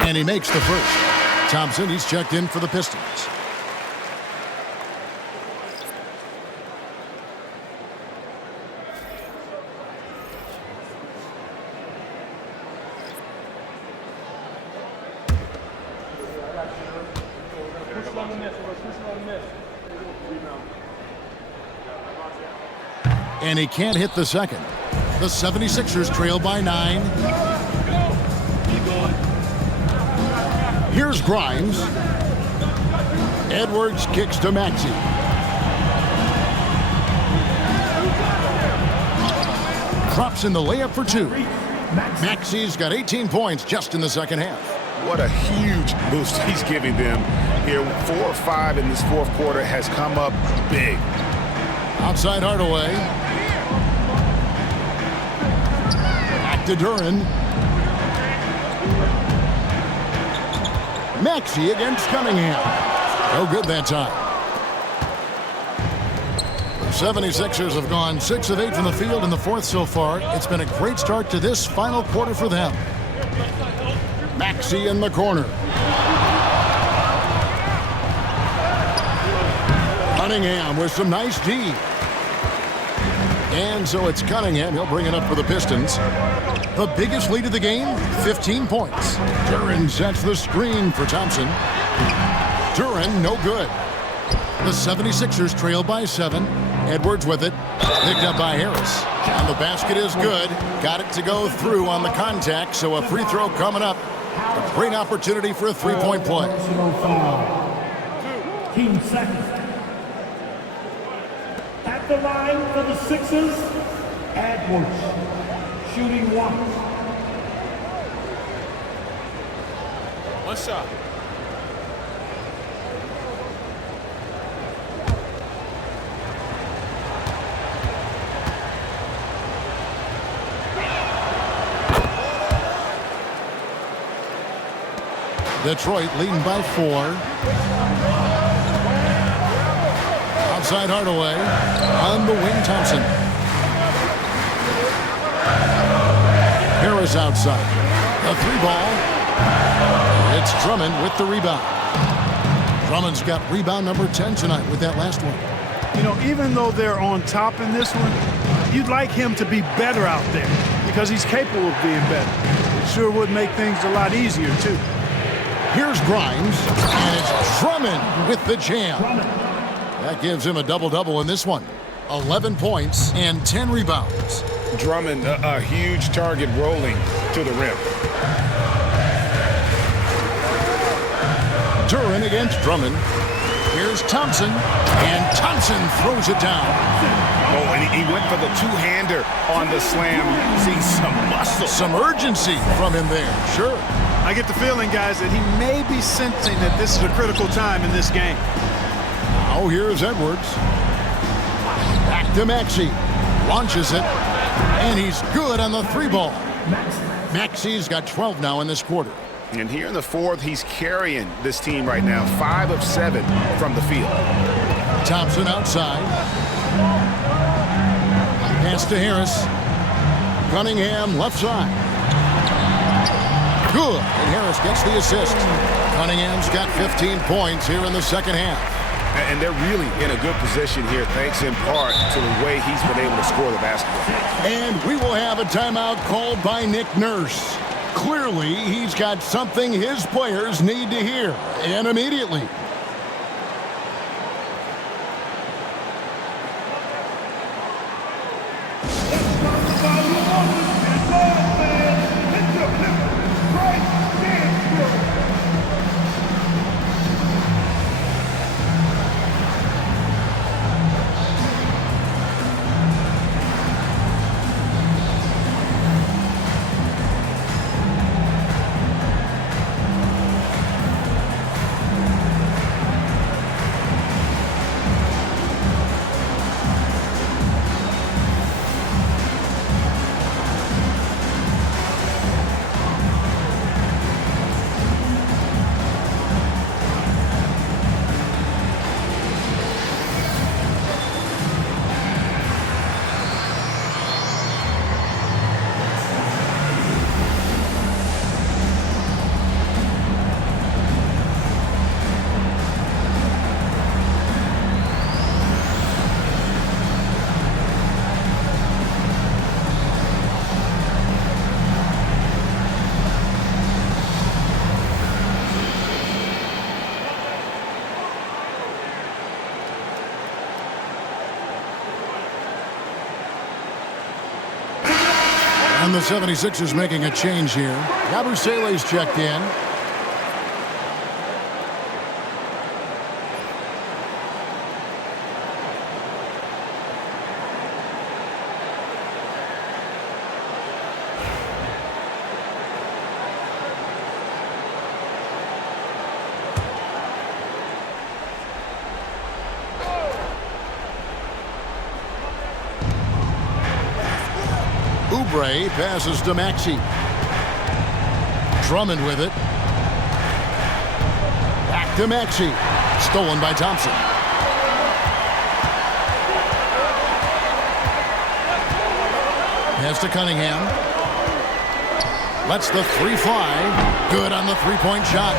And he makes the first. Thompson, he's checked in for the Pistons. And he can't hit the second. The 76ers trail by 9. Here's Grimes. Edwards kicks to Maxey. Drops in the layup for 2. Maxey's got 18 points just in the second half. What a huge boost he's giving them here. 4 or 5 in this fourth quarter has come up big. Outside Hardaway. Back to Duran. Maxey against Cunningham. No good that time. The 76ers have gone 6 of 8 from the field in the fourth so far. It's been a great start to this final quarter for them. Maxey in the corner. Cunningham with some nice D. And so it's Cunningham. He'll bring it up for the Pistons. The biggest lead of the game, 15 points. Duren sets the screen for Thompson. Duren, no good. The 76ers trail by 7. Edwards with it. Picked up by Harris. And the basket is good. Got it to go through on the contact, so a free throw coming up. A great opportunity for a three-point play. 15 seconds. At the line for the Sixers, Edwards, shooting 1. One shot. Detroit leading by 4. Outside Hardaway. On the wing, Thompson. Harris outside. A 3-ball. It's Drummond with the rebound. Drummond's got rebound number 10 tonight with that last one. You know, even though they're on top in this one, you'd like him to be better out there because he's capable of being better. It sure would make things a lot easier, too. Here's Grimes, and it's Drummond with the jam. That gives him a double-double in this one. 11 points and 10 rebounds. Drummond, a huge target rolling to the rim. Duren against Drummond. Here's Thompson, and Thompson throws it down. Oh, and he went for the two-hander on the slam. See some muscle. Some urgency from him there, sure. I get the feeling, guys, that he may be sensing that this is a critical time in this game. Now here's Edwards. Back to Maxey. Launches it, and he's good on the 3-ball. Maxey's got 12 now in this quarter. And here in the fourth, he's carrying this team right now. 5 of 7 from the field. Thompson outside. Pass to Harris. Cunningham left side. Good, and Harris gets the assist. Cunningham's got 15 points here in the second half. And they're really in a good position here, thanks in part to the way he's been able to score the basketball. And we will have a timeout called by Nick Nurse. Clearly, he's got something his players need to hear, and immediately. And the 76ers making a change here. Yabusele's checked in. Oubre passes to Maxey. Drummond with it. Back to Maxey. Stolen by Thompson. Pass to Cunningham. Lets the three fly. Good on the three-point shot.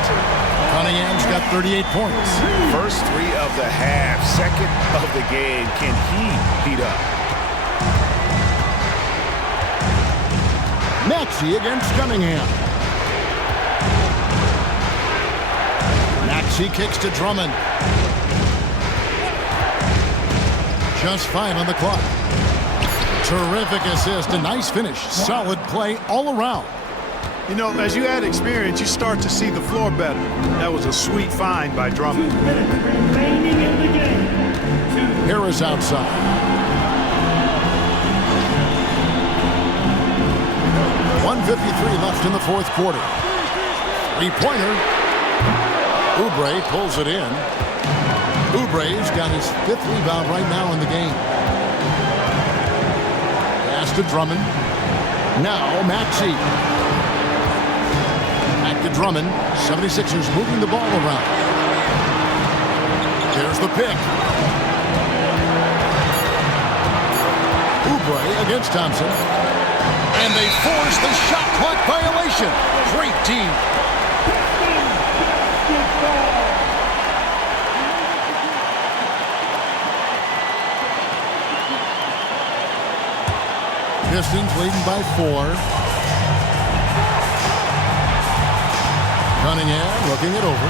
Cunningham's got 38 points. First three of the half, second of the game. Can he heat up? Maxey against Cunningham. Maxey kicks to Drummond. Just 5 on the clock. Terrific assist, a nice finish. Solid play all around. You know, as you add experience, you start to see the floor better. That was a sweet find by Drummond. 2 minutes remaining in the game. Harris outside. .153 left in the fourth quarter. Three-pointer. Oubre pulls it in. Oubre's got his 5th rebound right now in the game. Pass to Drummond. Now Maxey. Back to Drummond. 76ers moving the ball around. There's the pick. Oubre against Thompson. And they force the shot clock violation. Great team. Pistons leading by 4. Cunningham looking it over.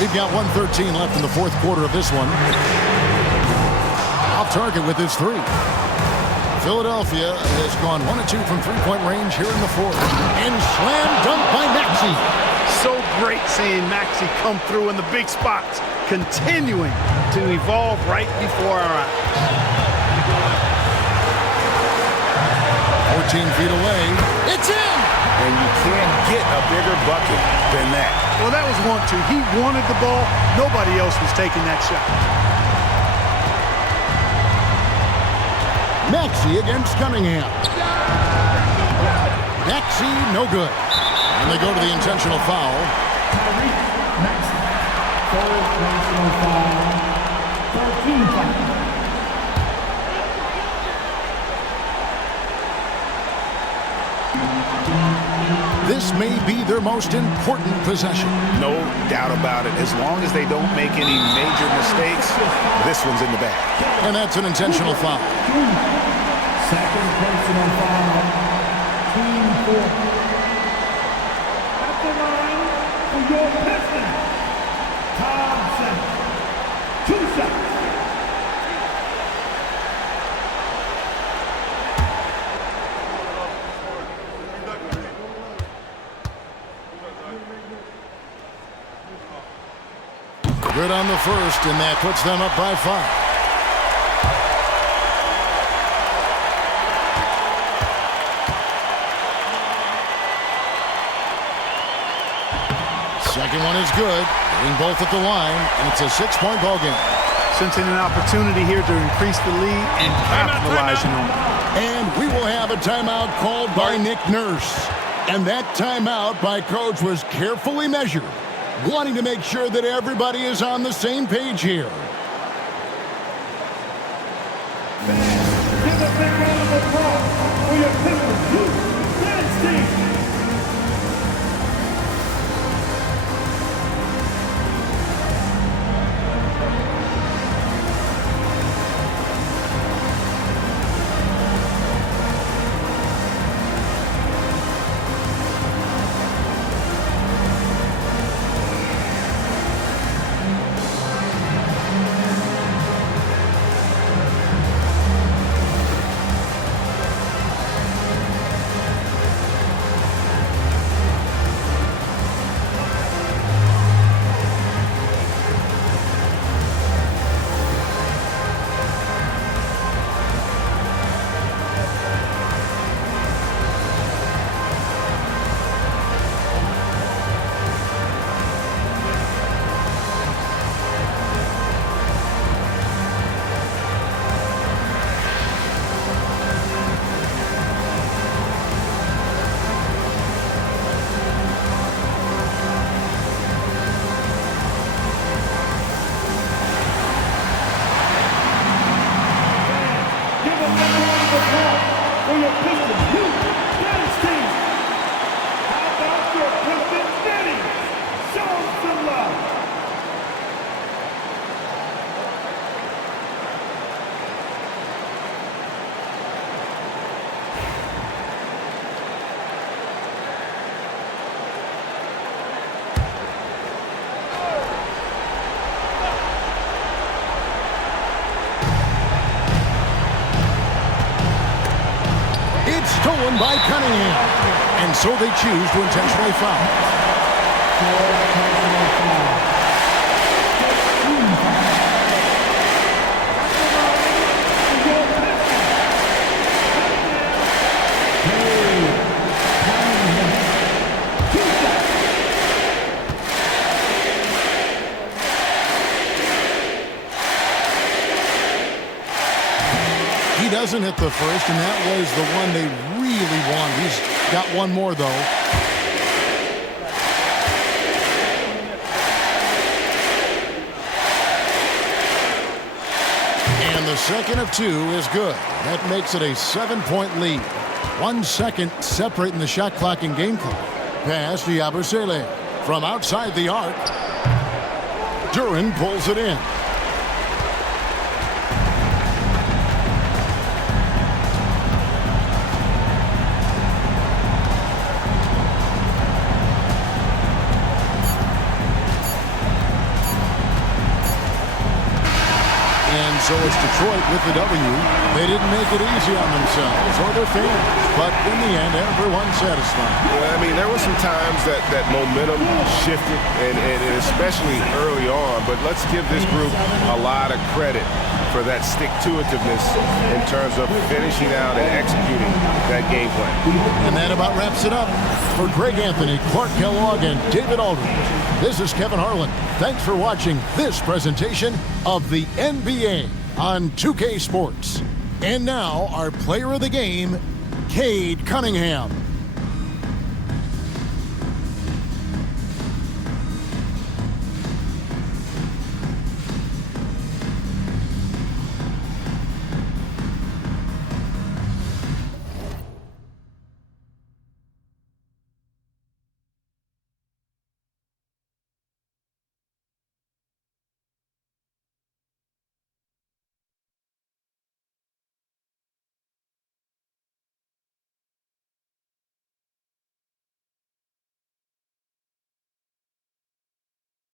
We've got 1:13 left in the fourth quarter of this one. Off target with his 3. Philadelphia has gone 1 of 2 from three-point range here in the fourth. And slam dunk by Maxey. So great seeing Maxey come through in the big spots, continuing to evolve right before our eyes. 14 feet away. It's in! And you can't get a bigger bucket than that. Well, that was 1-2. He wanted the ball. Nobody else was taking that shot. Maxey against Cunningham. Maxey, no good. And they go to the intentional foul. Maxey. Third personal foul. 13 foul. This may be their most important possession. No doubt about it. As long as they don't make any major mistakes, this one's in the bag. And that's an intentional foul. Second personal foul. Team 4. At the line for your Pistons, Thompson. 2 shots. Good on the first, and that puts them up by 5. Second one is good. Hitting both at the line, and it's a 6-point ball game. Sensing an opportunity here to increase the lead and capitalizing on it. And we will have a timeout called by Nick Nurse. And that timeout by Coach was carefully measured, wanting to make sure that everybody is on the same page here. Give a big round of applause for your Pistons youth dance team. Give a big round of the call for your Pistons youth dance team. How about your Pistons netting? Show them some love. Stolen by Cunningham. And so they choose to intentionally foul. He doesn't hit the first, and that was the one they really wanted. He's got one more, though. And the second of two is good. That makes it a 7-point lead. 1 second separating the shot clock and game clock. Pass to Yabusele from outside the arc. Duran pulls it in. So it's Detroit with the W. They didn't make it easy on themselves or their fans, but in the end, everyone's satisfied. Yeah, I mean, there were some times that momentum shifted, and especially early on, but let's give this group a lot of credit for that stick-to-itiveness in terms of finishing out and executing that game plan. And that about wraps it up. For Greg Anthony, Clark Kellogg, and David Aldridge, this is Kevin Harlan. Thanks for watching this presentation of the NBA on 2K Sports. And now, our player of the game, Cade Cunningham.